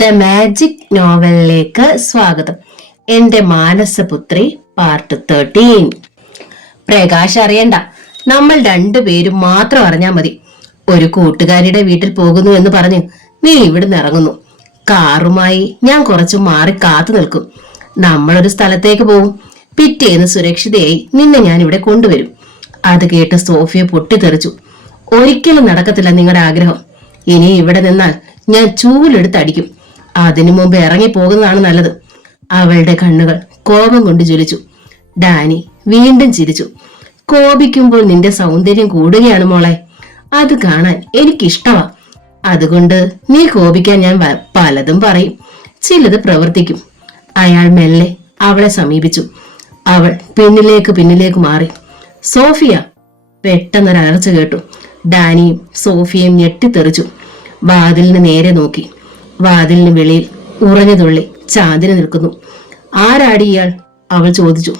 The magic നോവലിലേക്ക് സ്വാഗതം. എന്റെ Manasaputhri part 13. Prakash അറിയണ്ട, നമ്മൾ രണ്ടുപേരും മാത്രം അറിഞ്ഞാ മതി. ഒരു കൂട്ടുകാരിയുടെ വീട്ടിൽ പോകുന്നു എന്ന് പറഞ്ഞ് നീ ഇവിടുന്ന് ഇറങ്ങുന്നു. കാറുമായി ഞാൻ കുറച്ചു മാറി കാത്തു നിൽക്കും. നമ്മളൊരു സ്ഥലത്തേക്ക് പോകും. പിറ്റേന്ന് സുരക്ഷിതയായി നിന്നെ ഞാൻ ഇവിടെ കൊണ്ടുവരും. അത് കേട്ട് സോഫിയ പൊട്ടിത്തെറിച്ചു. ഒരിക്കലും നടക്കത്തില്ല നിങ്ങളുടെ ആഗ്രഹം. ഇനി ഇവിടെ നിന്നാൽ ഞാൻ ചൂലെടുത്തടിക്കും. അതിനു മുമ്പ് ഇറങ്ങി പോകുന്നതാണ് നല്ലത്. അവളുടെ കണ്ണുകൾ കോപം കൊണ്ട് ജ്വലിച്ചു. ഡാനി വീണ്ടും ചിരിച്ചു. കോപിക്കുമ്പോൾ നിന്റെ സൗന്ദര്യം കൂടുകയാണ് മോളെ. അത് കാണാൻ എനിക്കിഷ്ടമാ. അതുകൊണ്ട് നീ കോപിക്കാൻ ഞാൻ പലതും പറയും, ചിലത് പ്രവർത്തിക്കും. അയാൾ മെല്ലെ അവളെ സമീപിച്ചു. അവൾ പിന്നിലേക്ക് മാറി. സോഫിയ! പെട്ടെന്നൊരലർച്ച കേട്ടു. ഡാനിയും സോഫിയയും ഞെട്ടിത്തെറിച്ചു. വാതിലിന് നേരെ നോക്കി. വാതിലിന് വെളിയിൽ ഉറഞ്ഞതുള്ളി ചാന്ദിനി നിൽക്കുന്നു. ആരാടി ഇയാൾ? അവൾ ചോദിച്ചു.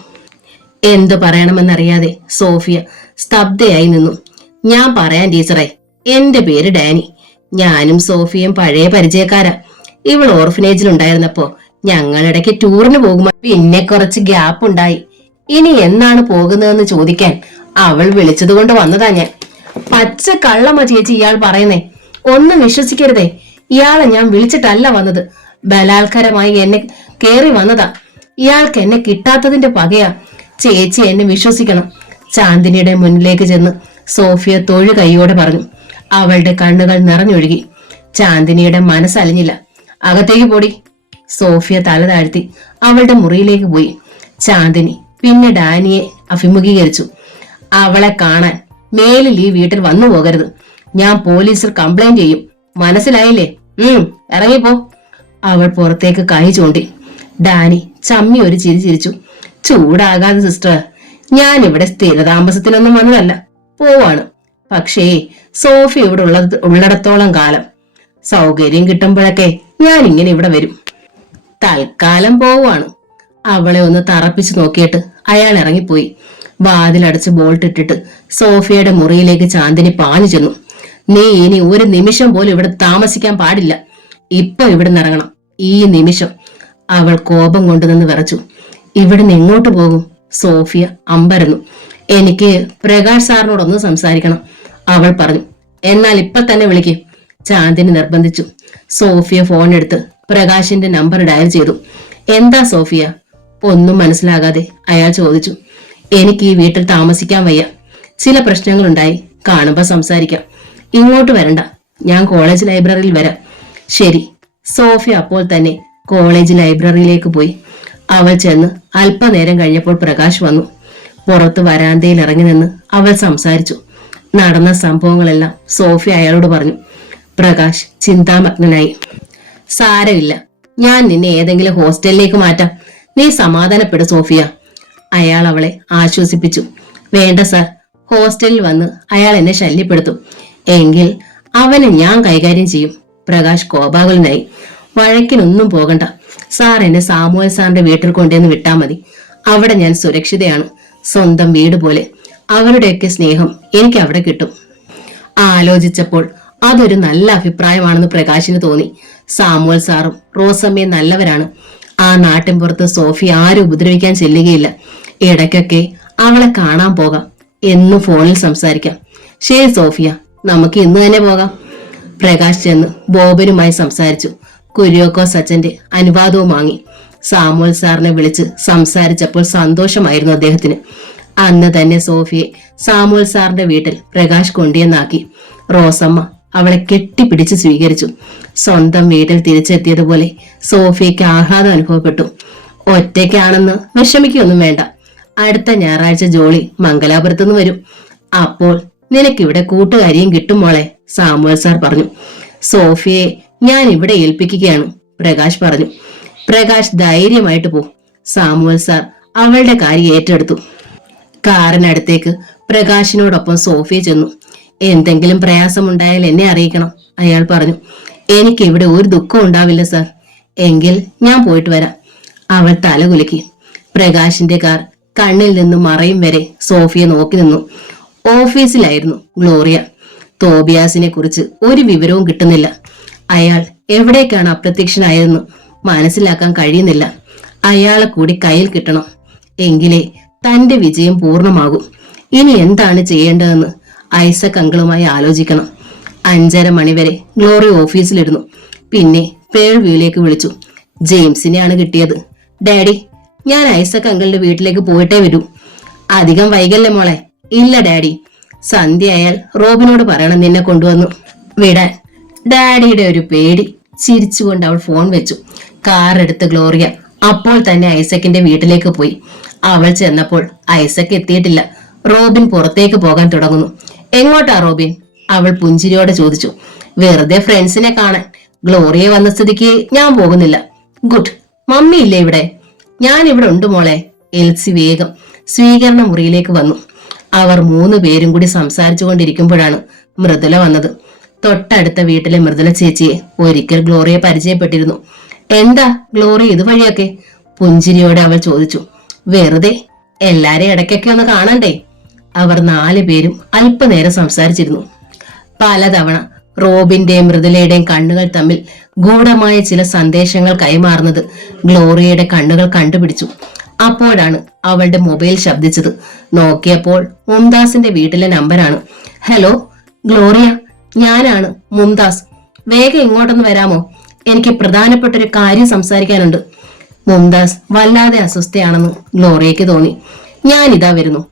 എന്തു പറയണമെന്നറിയാതെ സോഫിയ സ്തബ്ധയായി നിന്നു. ഞാൻ പറയാൻ ടീച്ചറെ, എന്റെ പേര് ഡാനി. ഞാനും സോഫിയയും പഴയ പരിചയക്കാരാ. ഇവൾ ഓർഫനേജിലുണ്ടായിരുന്നപ്പോ ഞങ്ങളിടയ്ക്ക് ടൂറിന് പോകുമ്പോ പിന്നെ കുറച്ച് ഗ്യാപ്പ് ഉണ്ടായി. ഇനി എന്നാണ് പോകുന്നതെന്ന് ചോദിക്കാൻ അവൾ വിളിച്ചത് കൊണ്ട് വന്നതാ ഞാൻ. പച്ച കള്ളമ്മ ചേച്ചി ഇയാൾ പറയുന്നേ. ഒന്നും വിശ്വസിക്കരുതേ. ഇയാളെ ഞാൻ വിളിച്ചിട്ടല്ല വന്നത്. ബലാത്കാരമായി എന്നെ കേറി വന്നതാ. ഇയാൾക്ക് എന്നെ കിട്ടാത്തതിന്റെ പകയാ. ചേച്ചി എന്നെ വിശ്വസിക്കണം. ചാന്ദിനിയുടെ മുന്നിലേക്ക് ചെന്ന് സോഫിയ തൊഴു കൈയോടെ പറഞ്ഞു. അവളുടെ കണ്ണുകൾ നിറഞ്ഞൊഴുകി. ചാന്ദിനിയുടെ മനസ്സലിഞ്ഞില്ല. അകത്തേക്ക് പോടി. സോഫിയ തല താഴ്ത്തി അവളുടെ മുറിയിലേക്ക് പോയി. ചാന്ദിനി പിന്നെ ഡാനിയെ അഭിമുഖീകരിച്ചു. അവളെ കാണാൻ മേലിൽ ഈ വീട്ടിൽ വന്നു പോകരുത്. ഞാൻ പോലീസിൽ കംപ്ലൈന്റ് ചെയ്യും. മനസ്സിലായില്ലേ? ഇറങ്ങിപ്പോ. അവൾ പുറത്തേക്ക് കൈ ചൂണ്ടി. ഡാനി ചമ്മി ഒരു ചിരി ചിരിച്ചു. ചൂടാകാതെ സിസ്റ്റർ, ഞാൻ ഇവിടെ സ്ഥിരതാമസത്തിനൊന്നും വന്നതല്ല, പോവാണ്. പക്ഷേ സോഫി ഇവിടെ ഉള്ളിടത്തോളം കാലം സൗകര്യം കിട്ടുമ്പോഴൊക്കെ ഞാൻ ഇങ്ങനെ ഇവിടെ വരും. തൽക്കാലം പോവാണ്. അവളെ ഒന്ന് തറപ്പിച്ചു നോക്കിയിട്ട് അയാൾ ഇറങ്ങിപ്പോയി. വാതിലടച്ച് ബോൾട്ട് ഇട്ടിട്ട് സോഫിയയുടെ മുറിയിലേക്ക് ചാന്ദിനി പാഞ്ഞു ചെന്നു. നീ ഇനി ഒരു നിമിഷം പോലും ഇവിടെ താമസിക്കാൻ പാടില്ല. ഇപ്പൊ ഇവിടുന്ന് ഇറങ്ങണം, ഈ നിമിഷം. അവൾ കോപം കൊണ്ടുനിന്ന് വിറച്ചു. ഇവിടുന്ന് എങ്ങോട്ട് പോകും? സോഫിയ അമ്പരന്നു. എനിക്ക് പ്രകാശ് സാറിനോടൊന്ന് സംസാരിക്കണം, അവൾ പറഞ്ഞു. എന്നാൽ ഇപ്പൊ തന്നെ വിളിക്ക്, ചാന്ദിനി നിർബന്ധിച്ചു. സോഫിയ ഫോൺ എടുത്ത് പ്രകാശിന്റെ നമ്പർ ഡയൽ ചെയ്തു. എന്താ സോഫിയ? ഒന്നും മനസ്സിലാകാതെ അയാൾ ചോദിച്ചു. എനിക്ക് ഈ വീട്ടിൽ താമസിക്കാൻ വയ്യ. ചില പ്രശ്നങ്ങളുണ്ടായി, കാണുമ്പോ സംസാരിക്കാം. ഇങ്ങോട്ട് വരണ്ട, ഞാൻ കോളേജ് ലൈബ്രറിയിൽ വരാം. ശരി. സോഫിയ അപ്പോൾ തന്നെ കോളേജ് ലൈബ്രറിയിലേക്ക് പോയി. അവൾ ചെന്ന് അല്പനേരം കഴിഞ്ഞപ്പോൾ പ്രകാശ് വന്നു. പുറത്ത് വരാന്തയിൽ ഇറങ്ങി നിന്ന് അവൾ സംസാരിച്ചു. നടന്ന സംഭവങ്ങളെല്ലാം സോഫിയ അയാളോട് പറഞ്ഞു. പ്രകാശ് ചിന്താമഗ്നനായി. സാരമില്ല, ഞാൻ നിന്നെ ഏതെങ്കിലും ഹോസ്റ്റലിലേക്ക് മാറ്റാം. നീ സമാധാനപ്പെടു സോഫിയ, അയാൾ അവളെ ആശ്വസിപ്പിച്ചു. വേണ്ട സാർ, ഹോസ്റ്റലിൽ വന്ന് അയാൾ എന്നെ ശല്യപ്പെടുത്തും. എങ്കിൽ അവനെ ഞാൻ കൈകാര്യം ചെയ്യും. പ്രകാശ് കോപാകുലനായി. വഴക്കിനൊന്നും പോകണ്ട സാർ, എന്നെ സാമുവൽ സാറിന്റെ വീട്ടിൽ കൊണ്ടുവന്ന് വിട്ടാൽ മതി. അവിടെ ഞാൻ സുരക്ഷിതയാണ്. സ്വന്തം വീട് പോലെ. അവരുടെയൊക്കെ സ്നേഹം എനിക്ക് അവിടെ കിട്ടും. ആലോചിച്ചപ്പോൾ അതൊരു നല്ല അഭിപ്രായമാണെന്ന് പ്രകാശിന് തോന്നി. സാമുവൽ സാറും റോസമ്മയും നല്ലവരാണ്. ആ നാട്ടിൻ പുറത്ത് സോഫി ആരും ഉപദ്രവിക്കാൻ ചെല്ലുകയില്ല. ഇടയ്ക്കൊക്കെ അവളെ കാണാൻ പോകാം. എന്നും ഫോണിൽ സംസാരിക്കാം. ശരി സോഫിയ, നമുക്ക് ഇന്ന് തന്നെ പോകാം. പ്രകാശ് ചെന്ന് ബോബനുമായി സംസാരിച്ചു. കുര്യോക്കോസ് അച്ഛന്റെ അനുവാദവും വാങ്ങി. സാമുവൽ സാറിനെ വിളിച്ച് സംസാരിച്ചപ്പോൾ സന്തോഷമായിരുന്നു അദ്ദേഹത്തിന്. അന്ന് തന്നെ സോഫിയെ സാമുവൽ സാറിന്റെ വീട്ടിൽ പ്രകാശ് കൊണ്ടുവന്നാക്കി. റോസമ്മ അവളെ കെട്ടിപ്പിടിച്ച് സ്വീകരിച്ചു. സ്വന്തം വീട്ടിൽ തിരിച്ചെത്തിയതുപോലെ സോഫിയയ്ക്ക് ആഹ്ലാദം അനുഭവപ്പെട്ടു. ഒറ്റയ്ക്കാണെന്ന് വിഷമിക്കൊന്നും വേണ്ട. അടുത്ത ഞായറാഴ്ച ജോളി മംഗലാപുരത്തുനിന്ന് വരും. അപ്പോൾ നിനക്കിവിടെ കൂട്ടുകാരിയും കിട്ടും മോളെ, സാമുവൽ സാർ പറഞ്ഞു. സോഫിയെ ഞാൻ ഇവിടെ ഏൽപ്പിക്കുകയാണ്, പ്രകാശ് പറഞ്ഞു. പ്രകാശ് ധൈര്യമായിട്ട് പോ. സാമുവൽ സാർ അവളുടെ കാര്യം ഏറ്റെടുത്തു. കാറിനടുത്തേക്ക് പ്രകാശിനോടൊപ്പം സോഫിയ ചെന്നു. എന്തെങ്കിലും പ്രയാസമുണ്ടായാൽ എന്നെ അറിയിക്കണം, അയാൾ പറഞ്ഞു. എനിക്ക് ഇവിടെ ഒരു ദുഃഖം ഉണ്ടാവില്ല സാർ. എങ്കിൽ ഞാൻ പോയിട്ട് വരാം. അവൾ തല കുലുക്കി. പ്രകാശിന്റെ കാർ കണ്ണിൽ നിന്നും മറയും വരെ സോഫിയ നോക്കി നിന്നു. ഓഫീസിലായിരുന്നു ഗ്ലോറിയ. തോബിയാസിനെ കുറിച്ച് ഒരു വിവരവും കിട്ടുന്നില്ല. അയാൾ എവിടേക്കാണ് അപ്രത്യക്ഷനായതെന്ന് മനസ്സിലാക്കാൻ കഴിയുന്നില്ല. അയാളെ കൂടി കയ്യിൽ കിട്ടണം, എങ്കിലേ തന്റെ വിജയം പൂർണ്ണമാകും. ഇനി എന്താണ് ചെയ്യേണ്ടതെന്ന് ഐസക് അങ്കിളുമായി ആലോചിക്കണം. 5:30 മണിവരെ ഗ്ലോറി ഓഫീസിലിരുന്നു. പിന്നെ പേൾ വ്യൂയിലേക്ക് വിളിച്ചു. ജെയിംസിനെയാണ് കിട്ടിയത്. ഡാഡി, ഞാൻ ഐസക് അങ്കിളിന്റെ വീട്ടിലേക്ക് പോയിട്ടേ വരൂ. അധികം വൈകല്ലേ മോളെ? ഇല്ല ഡാഡി, സന്ധ്യ ആയാൽ റോബിനോട് പറയണം നിന്നെ കൊണ്ടുവന്നു വിടാൻ. ഡാഡിയുടെ ഒരു പേടി. ചിരിച്ചുകൊണ്ട് അവൾ ഫോൺ വെച്ചു. കാർ എടുത്ത് ഗ്ലോറിയ അപ്പോൾ തന്നെ ഐസക്കിന്റെ വീട്ടിലേക്ക് പോയി. അവൾ ചെന്നപ്പോൾ ഐസക് എത്തിയിട്ടില്ല. റോബിൻ പുറത്തേക്ക് പോകാൻ തുടങ്ങുന്നു. എങ്ങോട്ടാ റോബിൻ? അവൾ പുഞ്ചിരിയോടെ ചോദിച്ചു. വെറുതെ ഫ്രണ്ട്സിനെ കാണാൻ. ഗ്ലോറിയെ വന്ന സ്ഥിതിക്ക് ഞാൻ പോകുന്നില്ല. ഗുഡ്. മമ്മി ഇല്ലേ ഇവിടെ? ഞാൻ ഇവിടെ ഉണ്ട് മോളെ. എൽസി വേഗം സ്വീകരണ മുറിയിലേക്ക് വന്നു. അവർ 3 പേരും കൂടി സംസാരിച്ചു കൊണ്ടിരിക്കുമ്പോഴാണ് മൃദുല വന്നത്. തൊട്ടടുത്ത വീട്ടിലെ മൃദുല ചേച്ചിയെ ഒരിക്കൽ ഗ്ലോറിയെ പരിചയപ്പെട്ടിരുന്നു. എന്താ ഗ്ലോറി ഇതുവഴിയൊക്കെ? പുഞ്ചിരിയോടെ അവൾ ചോദിച്ചു. വെറുതെ, എല്ലാരെയും ഇടയ്ക്കൊക്കെ ഒന്ന് കാണണ്ടേ? അവർ 4 പേരും അല്പനേരം സംസാരിച്ചിരുന്നു. പലതവണ റോബിന്റെയും മൃദുലയുടെയും കണ്ണുകൾ തമ്മിൽ ഗൂഢമായ ചില സന്ദേശങ്ങൾ കൈമാറുന്നത് ഗ്ലോറിയയുടെ കണ്ണുകൾ കണ്ടുപിടിച്ചു. അപ്പോഴാണ് അവളുടെ മൊബൈൽ ശബ്ദിച്ചത്. നോക്കിയപ്പോൾ മുംതാസിന്റെ വീട്ടിലെ നമ്പറാണ്. ഹലോ ഗ്ലോറിയ, ഞാനാണ് മുംതാസ്. വേഗം ഇങ്ങോട്ടൊന്ന് വരാമോ? എനിക്ക് പ്രധാനപ്പെട്ട ഒരു കാര്യം സംസാരിക്കാനുണ്ട്. മുംതാസ് വല്ലാതെ അസ്വസ്ഥയാണെന്ന് ഗ്ലോറിയയ്ക്ക് തോന്നി. ഞാനിതാ വരുന്നു.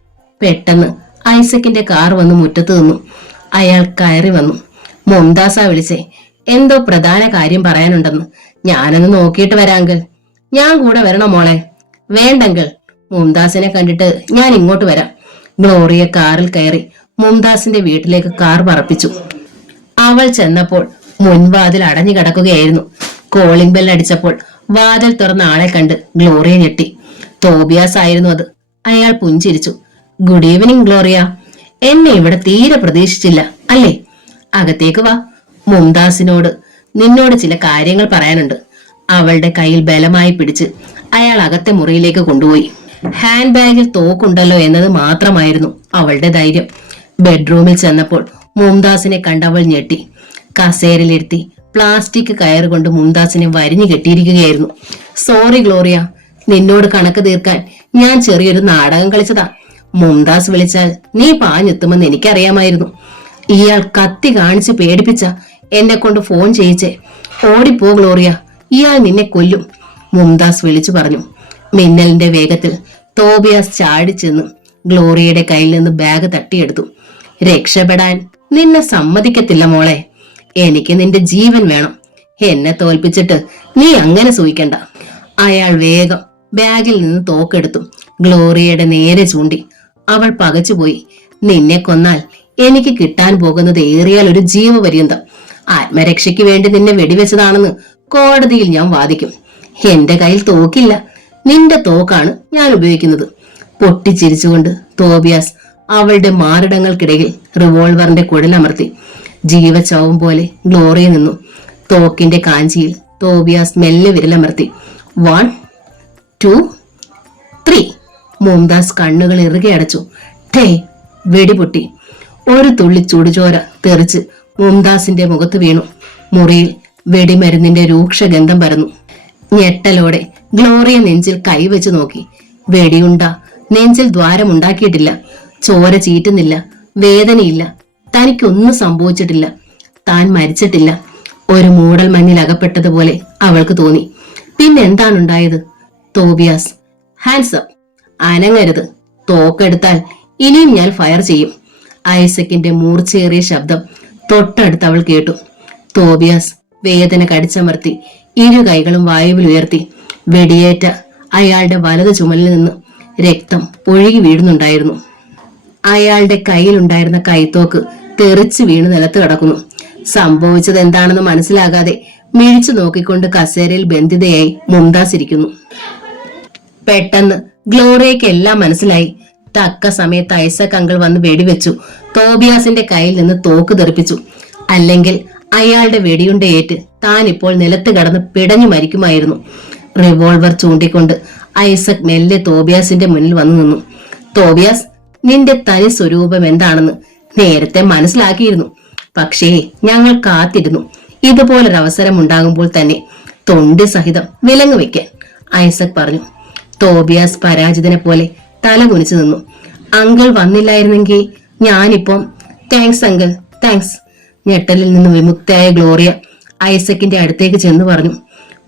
പെട്ടെന്ന് ഐസക്കിന്റെ കാർ വന്ന് മുറ്റത്ത് നിന്നു. അയാൾ കയറി വന്നു. മുംതാസാ വിളിച്ചേ. എന്തോ പ്രധാന കാര്യം പറയാനുണ്ടെന്ന്. ഞാനൊന്ന് നോക്കിയിട്ട് വരാങ്കൽ. ഞാൻ കൂടെ വരണോ മോളെ? വേണ്ടെങ്കിൽ മുംതാസിനെ കണ്ടിട്ട് ഞാൻ ഇങ്ങോട്ട് വരാം. ഗ്ലോറിയ കാറിൽ കയറി മുംതാസിന്റെ വീട്ടിലേക്ക് കാർ പറപ്പിച്ചു. അവൾ ചെന്നപ്പോൾ മുൻവാതിൽ അടഞ്ഞു കിടക്കുകയായിരുന്നു. കോളിംഗ് ബെൽ അടിച്ചപ്പോൾ വാതിൽ തുറന്ന ആളെ കണ്ട് ഗ്ലോറിയ ഞെട്ടി. തോബിയാസ് ആയിരുന്നു അത്. അയാൾ പുഞ്ചിരിച്ചു. Good evening Gloria. എന്നെ ഇവിടെ തീരെ പ്രതീക്ഷിച്ചില്ല അല്ലേ? അകത്തേക്ക് വാ. മുംതാസിനോട് നിന്നോട് ചില കാര്യങ്ങൾ പറയാനുണ്ട്. അവളുടെ കയ്യിൽ ബലമായി പിടിച്ച് അയാൾ അകത്തെ മുറിയിലേക്ക് കൊണ്ടുപോയി. ഹാൻഡ് ബാഗിൽ തോക്കുണ്ടല്ലോ എന്നത് മാത്രമായിരുന്നു അവളുടെ ധൈര്യം. ബെഡ്റൂമിൽ ചെന്നപ്പോൾ മുംതാസിനെ കണ്ടവൾ ഞെട്ടി. കസേരയിലിരുത്തി പ്ലാസ്റ്റിക് കയറുകൊണ്ട് മുംതാസിനെ വരിഞ്ഞു കെട്ടിയിരിക്കുകയായിരുന്നു. സോറി ഗ്ലോറിയ, നിന്നോട് കണക്ക് തീർക്കാൻ ഞാൻ ചെറിയൊരു നാടകം കളിച്ചതാ. മുംതാസ് വിളിച്ചാൽ നീ പാഞ്ഞെത്തുമെന്ന് എനിക്കറിയാമായിരുന്നു. ഇയാൾ കത്തി കാണിച്ച് പേടിപ്പിച്ച എന്നെ കൊണ്ട് ഫോൺ ചെയ്യിച്ചേ. ഓടിപ്പോ ഗ്ലോറിയ, ഇയാൾ നിന്നെ കൊല്ലും, മുംതാസ് വിളിച്ചു പറഞ്ഞു. മിന്നലിന്റെ വേഗത്തിൽ തോബിയാസ് ചാടിച്ചെന്ന് ഗ്ലോറിയയുടെ കയ്യിൽ നിന്ന് ബാഗ് തട്ടിയെടുത്തു. രക്ഷപ്പെടാൻ നിന്നെ സമ്മതിക്കത്തില്ല മോളെ. എനിക്ക് നിന്റെ ജീവൻ വേണം. എന്നെ തോൽപ്പിച്ചിട്ട് നീ അങ്ങനെ സൂഹിക്കണ്ട. അയാൾ വേഗം ബാഗിൽ നിന്ന് തോക്കെടുത്തു ഗ്ലോറിയയുടെ നേരെ ചൂണ്ടി. അവൾ പകച്ചുപോയി. നിന്നെ കൊന്നാൽ എനിക്ക് കിട്ടാൻ പോകുന്നത് ഏറിയാൽ ഒരു ജീവപര്യന്തം. ആത്മരക്ഷയ്ക്ക് വേണ്ടി നിന്നെ വെടിവെച്ചതാണെന്ന് കോടതിയിൽ ഞാൻ വാദിക്കും. എന്റെ കയ്യിൽ തോക്കില്ല, നിന്റെ തോക്കാണ് ഞാൻ ഉപയോഗിക്കുന്നത്. പൊട്ടിച്ചിരിച്ചുകൊണ്ട് തോബിയാസ് അവളുടെ മാറിടങ്ങൾക്കിടയിൽ റിവോൾവറിന്റെ കുഴലമർത്തി. ജീവച്ചവം പോലെ ഗ്ലോറിയ നിന്നു. തോക്കിന്റെ കാഞ്ചിയിൽ തോബിയാസ് മെല്ലെ വിരലമർത്തി. 1 2 3. മുംതാസ് കണ്ണുകൾ ഇറുകെ അടച്ചു. ടേ, വെടിപൊട്ടി. ഒരു തുള്ളി ചുടുചോര തെറിച്ച് മുംതാസിന്റെ മുഖത്ത് വീണു. മുറിയിൽ വെടിമരുന്നിന്റെ രൂക്ഷഗന്ധം പരന്നു. ഞെട്ടലോടെ ഗ്ലോറിയ നെഞ്ചിൽ കൈവച്ച് നോക്കി. വെടിയുണ്ട നെഞ്ചിൽ ദ്വാരമുണ്ടാക്കിയിട്ടില്ല. ചോര ചീറ്റുന്നില്ല, വേദനയില്ല. തനിക്കൊന്നും സംഭവിച്ചിട്ടില്ല. താൻ മരിച്ചിട്ടില്ല. ഒരു മൂടൽ മഞ്ഞിൽ അകപ്പെട്ടതുപോലെ അവൾക്ക് തോന്നി. പിന്നെന്താണുണ്ടായത്? തോബിയാസ്, ഹാൻഡ്സ് അപ്പ്, അനങ്ങരുത്. തോക്കെടുത്താൽ ഇനിയും ഞാൻ ഫയർ ചെയ്യും. ഐസക്കിന്റെ മൂർച്ചയേറിയ ശബ്ദം തൊട്ടടുത്ത് അവൾ കേട്ടു. തോബിയാസ് വേദന കടിച്ചമർത്തി 2 കൈകളും വായുവിൽ ഉയർത്തി. വെടിയേറ്റ അയാളുടെ വലത് ചുമലിൽ നിന്ന് രക്തം ഒഴുകി വീഴുന്നുണ്ടായിരുന്നു. അയാളുടെ കയ്യിലുണ്ടായിരുന്ന കൈത്തോക്ക് തെറിച്ചു വീണ് നിലത്ത് കിടക്കുന്നു. സംഭവിച്ചത് എന്താണെന്ന് മനസ്സിലാകാതെ മിഴിച്ചു നോക്കിക്കൊണ്ട് കസേരയിൽ ബന്ധിതയായി മുംതാസ് ഇരിക്കുന്നു. പെട്ടെന്ന് ഗ്ലോറിയയ്ക്ക് എല്ലാം മനസ്സിലായി. തക്ക സമയത്ത് ഐസക് അങ്കിൾ വന്ന് വെടിവെച്ചു. തോബിയാസിന്റെ കയ്യിൽ നിന്ന് തോക്ക് തെറിപ്പിച്ചു. അല്ലെങ്കിൽ അയാളുടെ വെടിയുണ്ടയേറ്റ് താൻ ഇപ്പോൾ നിലത്ത് കിടന്ന് പിടഞ്ഞു മരിക്കുമായിരുന്നു. റിവോൾവർ ചൂണ്ടിക്കൊണ്ട് ഐസക് മെല്ലെ തോബിയാസിന്റെ മുന്നിൽ വന്നു നിന്നു. തോബിയാസ്, നിന്റെ തനി സ്വരൂപം എന്താണെന്ന് നേരത്തെ മനസ്സിലാക്കിയിരുന്നു. പക്ഷേ ഞങ്ങൾ കാത്തിരുന്നു. ഇതുപോലൊരവസരം ഉണ്ടാകുമ്പോൾ തന്നെ തൊണ്ടി സഹിതം വിലങ്ങ് വെക്കാൻ ഐസക് പറഞ്ഞു. തോബിയാസ് പരാജിതനെ പോലെ തല കുനിച്ചു നിന്നു. അങ്കിൾ വന്നില്ലായിരുന്നെങ്കിൽ ഞാനിപ്പം. Thanks uncle, thanks. ഞെട്ടലിൽ നിന്ന് വിമുക്തയായ ഗ്ലോറിയ ഐസക്കിന്റെ അടുത്തേക്ക് ചെന്ന് പറഞ്ഞു.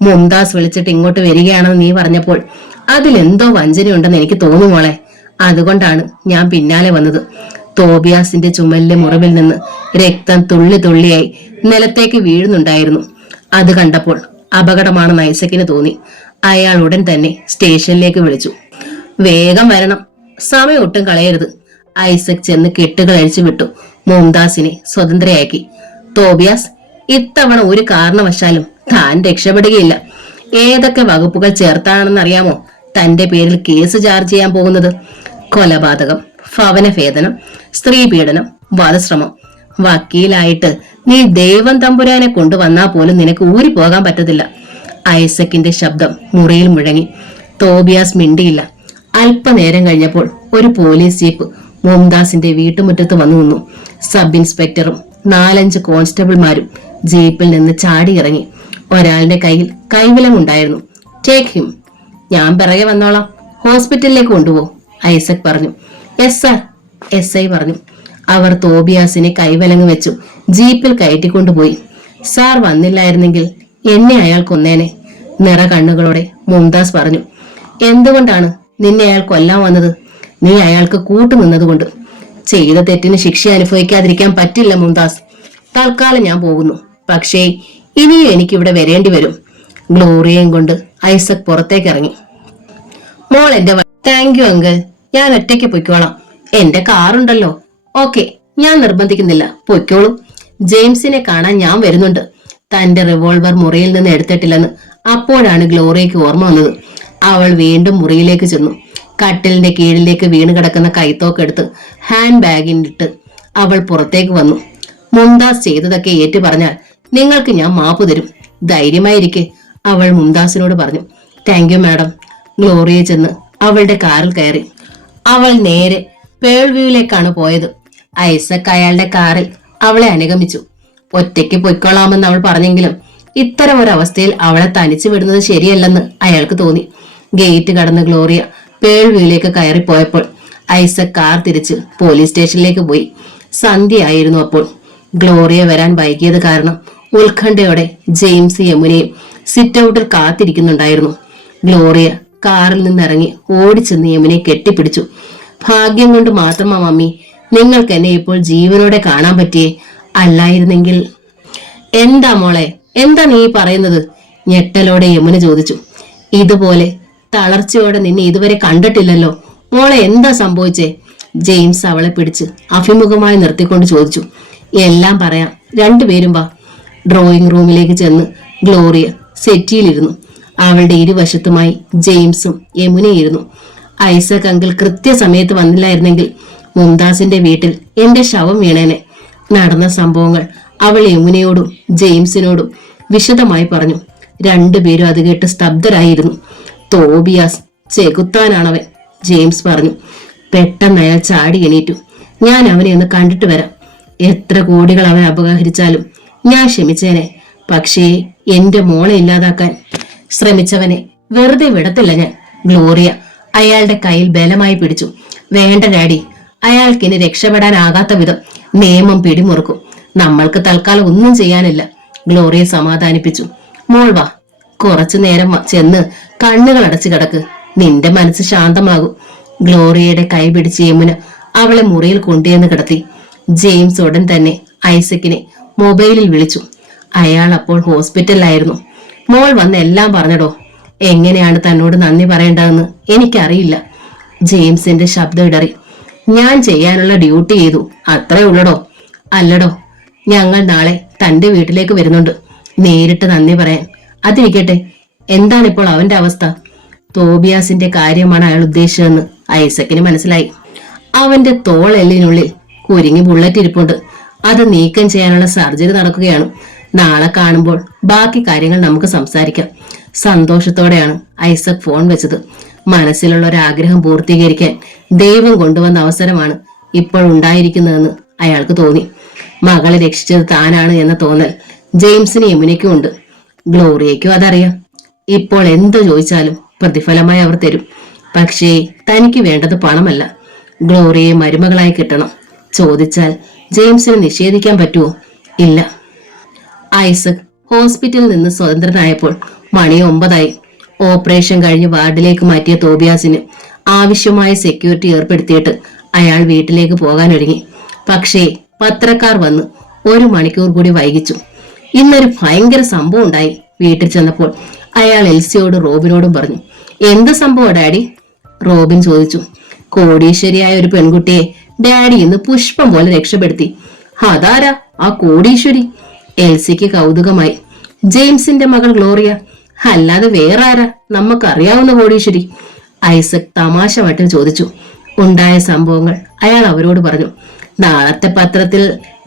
മുംതാസ് വിളിച്ചിട്ട് ഇങ്ങോട്ട് വരികയാണെന്ന് നീ പറഞ്ഞപ്പോൾ അതിലെന്തോ വഞ്ചനയുണ്ടെന്ന് എനിക്ക് തോന്നുമോളെ. അതുകൊണ്ടാണ് ഞാൻ പിന്നാലെ വന്നത്. തോബിയാസിന്റെ ചുമലിലെ മുറിവിൽ നിന്ന് രക്തം തുള്ളി തുള്ളിയായി നിലത്തേക്ക് വീഴുന്നുണ്ടായിരുന്നു. അത് കണ്ടപ്പോൾ അപകടമാണെന്ന് ഐസക്കിന് തോന്നി. അയാൾ ഉടൻ തന്നെ സ്റ്റേഷനിലേക്ക് വിളിച്ചു. വേഗം വരണം, സമയം ഒട്ടും കളയരുത്. ഐസക് ചെന്ന് കെട്ടുകൾ അഴിച്ചു വിട്ടു മുംതാസിനെ സ്വതന്ത്രയാക്കി. തോബിയാസ്, ഇത്തവണ ഒരു കാരണവശാലും താൻ രക്ഷപ്പെടുകയില്ല. ഏതൊക്കെ വകുപ്പുകൾ ചേർത്താണെന്നറിയാമോ തന്റെ പേരിൽ കേസ് ചാർജ് ചെയ്യാൻ പോകുന്നത്? കൊലപാതകം, ഭവനഭേദനം, സ്ത്രീപീഡനം, വധശ്രമം. വക്കീലായിട്ട് നീ ദൈവം തമ്പുരാനെ കൊണ്ടുവന്നാ പോലും നിനക്ക് ഊരിപ്പോകാൻ പറ്റത്തില്ല. ഐസക്കിന്റെ ശബ്ദം മുറിയിൽ മുഴങ്ങി. തോബിയാസ് മിണ്ടിയില്ല. അല്പനേരം കഴിഞ്ഞപ്പോൾ ഒരു പോലീസ് ജീപ്പ് മുംതാസിന്റെ വീട്ടുമുറ്റത്ത് വന്നു നിന്നു. സബ് ഇൻസ്പെക്ടറും 4-5 കോൺസ്റ്റബിൾമാരും ജീപ്പിൽ നിന്ന് ചാടിയിറങ്ങി. ഒരാളുടെ കയ്യിൽ കൈവിലങ്ങുണ്ടായിരുന്നു. Take him. ഞാൻ പിറകെ വന്നോളാം, ഹോസ്പിറ്റലിലേക്ക് കൊണ്ടുപോ, ഐസക് പറഞ്ഞു. യെസ് സാർ, SI പറഞ്ഞു. അവർ തോബിയാസിനെ കൈവിലങ്ങ് വെച്ചു ജീപ്പിൽ കയറ്റിക്കൊണ്ടുപോയി. സാർ വന്നില്ലായിരുന്നെങ്കിൽ എന്നെ അയാൾ കൊന്നേനെ, നിറ കണ്ണുകളോടെ മുംതാസ് പറഞ്ഞു. എന്തുകൊണ്ടാണ് നിന്നെ അയാൾ കൊല്ലാൻ വന്നത്? നീ അയാൾക്ക് കൂട്ടുനിന്നതുകൊണ്ട്. ചെയ്ത തെറ്റിന് ശിക്ഷ അനുഭവിക്കാതിരിക്കാൻ പറ്റില്ല മുംതാസ്. തൽക്കാലം ഞാൻ പോകുന്നു, പക്ഷേ ഇനിയും എനിക്കിവിടെ വരേണ്ടി വരും. ഗ്ലോറിയയും കൊണ്ട് ഐസക് പുറത്തേക്ക് ഇറങ്ങി. മോൾ എന്റെ താങ്ക് യു അങ്കിൾ, ഞാൻ ഒറ്റയ്ക്ക് പൊയ്ക്കോളാം, എന്റെ കാറുണ്ടല്ലോ. ഓക്കെ, ഞാൻ നിർബന്ധിക്കുന്നില്ല, പൊയ്ക്കോളൂ. ജെയിംസിനെ കാണാൻ ഞാൻ വരുന്നുണ്ട്. തന്റെ റിവോൾവർ മുറിയിൽ നിന്ന് എടുത്തിട്ടില്ലെന്ന് അപ്പോഴാണ് ഗ്ലോറിയയ്ക്ക് ഓർമ്മ വന്നത്. അവൾ വീണ്ടും മുറിയിലേക്ക് ചെന്നു. കട്ടിലിന്റെ കീഴിലേക്ക് വീണ് കിടക്കുന്ന കൈത്തോക്കെടുത്ത് ഹാൻഡ് ബാഗിനിട്ട് അവൾ പുറത്തേക്ക് വന്നു. മുംതാസ് ചെയ്തതൊക്കെ ഏറ്റു പറഞ്ഞാൽ നിങ്ങൾക്ക് ഞാൻ മാപ്പ് തരും, ധൈര്യമായിരിക്കെ, അവൾ മുംതാസിനോട് പറഞ്ഞു. Thank you madam. ഗ്ലോറിയ ചെന്ന് അവളുടെ കാറിൽ കയറി. അവൾ നേരെ പേൾവ്യൂവിലേക്കാണ് പോയത്. ഐസക് അയാളുടെ കാറിൽ അവളെ അനുഗമിച്ചു. ഒറ്റയ്ക്ക് പൊയ്ക്കൊള്ളാമെന്ന് അവൾ പറഞ്ഞെങ്കിലും ഇത്തരം ഒരു അവസ്ഥയിൽ അവളെ തനിച്ചു വിടുന്നത് ശരിയല്ലെന്ന് അയാൾക്ക് തോന്നി. ഗേറ്റ് കടന്ന് ഗ്ലോറിയ പേൾവ്യൂവിലേക്ക് കയറിപ്പോയപ്പോൾ ഐസക് കാർ തിരിച്ച് പോലീസ് സ്റ്റേഷനിലേക്ക് പോയി. സന്ധ്യയായിരുന്നു അപ്പോൾ. ഗ്ലോറിയ വരാൻ വൈകിയത് കാരണം ഉത്കണ്ഠയോടെ ജെയിംസ് യമുനയും സിറ്റ് ഔട്ടിൽ കാത്തിരിക്കുന്നുണ്ടായിരുന്നു. ഗ്ലോറിയ കാറിൽ നിന്നിറങ്ങി ഓടിച്ചെന്ന് യമുനയെ കെട്ടിപ്പിടിച്ചു. ഭാഗ്യം കൊണ്ട് മാത്രമാ മമ്മി നിങ്ങൾക്ക് എന്നെ ഇപ്പോൾ ജീവനോടെ കാണാൻ പറ്റിയേ, അല്ലായിരുന്നെങ്കിൽ. എന്താ മോളെ, എന്താ നീ പറയുന്നത്? ഞെട്ടലോടെ യമുന ചോദിച്ചു. ഇതുപോലെ തളർച്ചയോടെ നിന്നെ ഇതുവരെ കണ്ടിട്ടില്ലല്ലോ മോളെ, എന്താ സംഭവിച്ചേ? ജെയിംസ് അവളെ പിടിച്ച് അഭിമുഖമായി നിർത്തിക്കൊണ്ട് ചോദിച്ചു. എല്ലാം പറയാം, രണ്ടുപേരും വാ. ഡ്രോയിങ് റൂമിലേക്ക് ചെന്ന് ഗ്ലോറിയ സെറ്റിയിലിരുന്നു. അവളുടെ ഇരുവശത്തുമായി ജെയിംസും യമുനയിരുന്നു. ഐസക് അങ്കിൾ കൃത്യസമയത്ത് വന്നില്ലായിരുന്നെങ്കിൽ മുംതാസിന്റെ വീട്ടിൽ എന്റെ ശവം വീണേനെ. നടന്ന സംഭവങ്ങൾ അവൾ യമുനയോടും ജെയിംസിനോടും വിശദമായി പറഞ്ഞു. രണ്ടുപേരും അത് കേട്ട് സ്തബ്ധരായിരുന്നു. തോബിയാസ് ചെകുത്താനാണവൻ, ജെയിംസ് പറഞ്ഞു. പെട്ടെന്ന് അയാൾ ചാടി എണീറ്റു. ഞാൻ അവനെ ഒന്ന് കണ്ടിട്ട് വരാം. എത്ര കോടികൾ അവൻ അപഹരിച്ചാലും ഞാൻ ക്ഷമിച്ചേനെ, പക്ഷേ എന്റെ മോളെ ഇല്ലാതാക്കാൻ ശ്രമിച്ചവനെ വെറുതെ വിടത്തില്ല ഞാൻ. ഗ്ലോറിയ അയാളുടെ കയ്യിൽ ബലമായി പിടിച്ചു. വേണ്ട ഡാഡി, അയാൾക്കിനി രക്ഷപ്പെടാനാകാത്ത വിധം നിയമം പിടിമുറുക്കും. നമ്മൾക്ക് തൽക്കാലം ഒന്നും ചെയ്യാനില്ല, ഗ്ലോറിയ സമാധാനിപ്പിച്ചു. മോൾ വാ, കുറച്ചു നേരം ചെന്ന് കണ്ണുകൾ അടച്ചു കിടക്ക്, നിന്റെ മനസ്സ് ശാന്തമാകും. ഗ്ലോറിയയുടെ കൈ പിടിച്ച് യമുന അവളെ മുറിയിൽ കൊണ്ടുവന്ന് കിടത്തി. ജെയിംസ് ഉടൻ തന്നെ ഐസക്കിനെ മൊബൈലിൽ വിളിച്ചു. അയാൾ അപ്പോൾ ഹോസ്പിറ്റലിലായിരുന്നു. മോൾ വന്ന് എല്ലാം പറഞ്ഞടോ. എങ്ങനെയാണ് തന്നോട് നന്ദി പറയേണ്ടതെന്ന് എനിക്കറിയില്ല. ജെയിംസിന്റെ ശബ്ദം ഇടറി. ഞാൻ ചെയ്യാനുള്ള ഡ്യൂട്ടി ചെയ്തു, അത്രേ ഉള്ളടോ. അല്ലടോ, ഞങ്ങൾ നാളെ തന്റെ വീട്ടിലേക്ക് വരുന്നുണ്ട്, നേരിട്ട് നന്ദി പറയാൻ. അതിരിക്കട്ടെ, എന്താണിപ്പോൾ അവന്റെ അവസ്ഥ? തോബിയാസിന്റെ കാര്യമാണ് അയാൾ ഉദ്ദേശിച്ചതെന്ന് ഐസക്കിന് മനസ്സിലായി. അവന്റെ തോളെല്ലിനുള്ളിൽ കുരുങ്ങി ബുള്ളറ്റ് ഇരിപ്പുണ്ട്. അത് നീക്കം ചെയ്യാനുള്ള സർജറി നടക്കുകയാണ്. നാളെ കാണുമ്പോൾ ബാക്കി കാര്യങ്ങൾ നമുക്ക് സംസാരിക്കാം. സന്തോഷത്തോടെയാണ് ഐസക് ഫോൺ വെച്ചത്. മനസ്സിലുള്ള ഒരു ആഗ്രഹം പൂർത്തീകരിക്കാൻ ദൈവം കൊണ്ടുവന്ന അവസരമാണ് ഇപ്പോൾ ഉണ്ടായിരിക്കുന്നതെന്ന് അയാൾക്ക് തോന്നി. മകളെ രക്ഷിച്ചത് താനാണ് എന്ന തോന്നൽ ജെയിംസിന് യമുനയ്ക്കും ഉണ്ട്. ഗ്ലോറിയയ്ക്കും അതറിയാം. ഇപ്പോൾ എന്ത് ചോദിച്ചാലും പ്രതിഫലമായി അവർ തരും. പക്ഷേ തനിക്ക് വേണ്ടത് പണമല്ല, ഗ്ലോറിയയെ മരുമകളായി കിട്ടണം. ചോദിച്ചാൽ ജെയിംസിന് നിഷേധിക്കാൻ പറ്റുമോ? ഇല്ല. ഐസക് ഹോസ്പിറ്റലിൽ നിന്ന് സ്വതന്ത്രനായപ്പോൾ മണി 9 ഓപ്പറേഷൻ കഴിഞ്ഞ് വാർഡിലേക്ക് മാറ്റിയ തോബിയാസിന് ആവശ്യമായ സെക്യൂരിറ്റി ഏർപ്പെടുത്തിയിട്ട് അയാൾ വീട്ടിലേക്ക് പോകാനൊരുങ്ങി. പക്ഷേ പത്രക്കാർ വന്ന് 1 മണിക്കൂർ കൂടി വൈകിച്ചു. ഇന്നൊരു ഭയങ്കര സംഭവം ഉണ്ടായി. വീട്ടിൽ ചെന്നപ്പോൾ അയാൾ എൽസിയോട് റോബിനോടും പറഞ്ഞു. എന്ത് സംഭവം ഡാഡി? റോബിൻ ചോദിച്ചു. കോടീശ്വരിയായ ഒരു പെൺകുട്ടിയെ ഡാഡി ഇന്ന് പുഷ്പം പോലെ രക്ഷപ്പെടുത്തി. അതാരാ ആ കോടീശ്വരി? എൽസിക്ക് കൗതുകമായി. ജെയിംസിന്റെ മകൾ ഗ്ലോറിയ. അല്ലാതെ വേറെ ആരാ നമുക്കറിയാവുന്ന കോടീശ്വരി? ഐസക് തമാശ മട്ടിൽ ചോദിച്ചു. ഉണ്ടായ സംഭവങ്ങൾ അയാൾ അവരോട് പറഞ്ഞു. നാളത്തെ പത്രത്തിൽ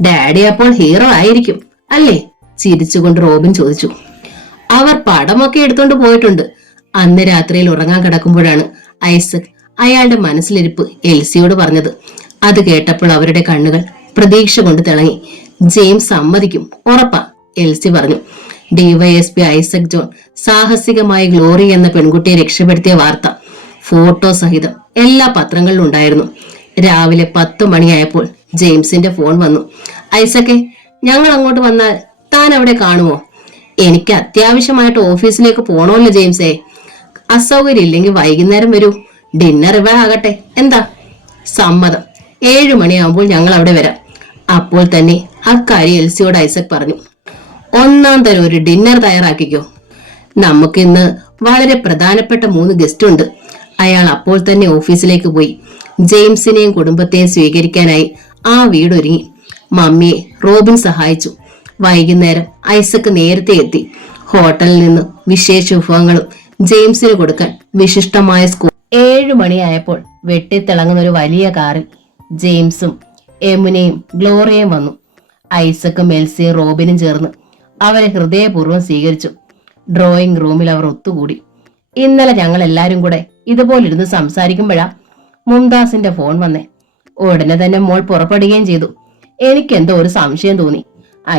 ഡാഡി അപ്പോൾ ഹീറോ ആയിരിക്കും അല്ലേ? ചിരിച്ചുകൊണ്ട് റോബിൻ ചോദിച്ചു. അവർ പടമൊക്കെ എടുത്തോണ്ട് പോയിട്ടുണ്ട്. അന്ന് രാത്രിയിൽ ഉറങ്ങാൻ കിടക്കുമ്പോഴാണ് ഐസക് അയാളുടെ മനസ്സിലിരിപ്പ് എൽസിയോട് പറഞ്ഞത്. അത് കേട്ടപ്പോൾ അവരുടെ കണ്ണുകൾ പ്രതീക്ഷ കൊണ്ട് തിളങ്ങി. ജെയിംസ് സമ്മതിക്കും, ഉറപ്പാ, എൽസി പറഞ്ഞു. ഡിവൈഎസ്പി ഐസക് ജോൺ സാഹസികമായി ഗ്ലോറി എന്ന പെൺകുട്ടിയെ രക്ഷപ്പെടുത്തിയ വാർത്ത ഫോട്ടോ സഹിതം എല്ലാ പത്രങ്ങളിലും ഉണ്ടായിരുന്നു. രാവിലെ 10 മണിയായപ്പോൾ ജെയിംസിന്റെ ഫോൺ വന്നു. ഐസക്കെ, ഞങ്ങൾ അങ്ങോട്ട് വന്നാൽ താൻ അവിടെ കാണുമോ? എനിക്ക് അത്യാവശ്യമായിട്ട് ഓഫീസിലേക്ക് പോണമല്ലോ ജെയിംസേ. അസൗകര്യം ഇല്ലെങ്കിൽ വൈകുന്നേരം വരൂ. ഡിന്നർ ഇവിടെ ആകട്ടെ, എന്താ? സമ്മതം. 7 മണിയാകുമ്പോൾ ഞങ്ങൾ അവിടെ വരാം. അപ്പോൾ തന്നെ അക്കാര്യം എൽസിയോട് ഐസക് പറഞ്ഞു. ഒന്നാം തരം ഒരു ഡിന്നർ തയ്യാറാക്കിക്കോ. നമുക്കിന്ന് വളരെ പ്രധാനപ്പെട്ട 3 ഗസ്റ്റ് ഉണ്ട്. അയാൾ അപ്പോൾ തന്നെ ഓഫീസിലേക്ക് പോയി. ജെയിംസിനെയും കുടുംബത്തെയും സ്വീകരിക്കാനായി ആ വീടൊരുങ്ങി. മമ്മിയെ റോബിൻ സഹായിച്ചു. വൈകുന്നേരം ഐസക് നേരത്തെ എത്തി. ഹോട്ടലിൽ നിന്ന് വിശേഷ വിഭവങ്ങളും ജെയിംസിന് കൊടുക്കാൻ വിശിഷ്ടമായ 7 മണിയായപ്പോൾ വെട്ടിത്തിളങ്ങുന്ന ഒരു വലിയ കാറിൽ ജെയിംസും യമുനയും ഗ്ലോറിയയും വന്നു. ഐസക്കും എൽസിയും റോബിനും ചേർന്ന് അവരെ ഹൃദയപൂർവ്വം സ്വീകരിച്ചു. ഡ്രോയിങ് റൂമിൽ അവർ ഒത്തുകൂടി. ഇന്നലെ ഞങ്ങൾ എല്ലാരും കൂടെ ഇതുപോലിരുന്ന് സംസാരിക്കുമ്പോഴാ മുംതാസിന്റെ ഫോൺ വന്നേ. ഉടനെ തന്നെ മോൾ പുറപ്പെടുകയും ചെയ്തു. എനിക്കെന്തോ ഒരു സംശയം തോന്നി.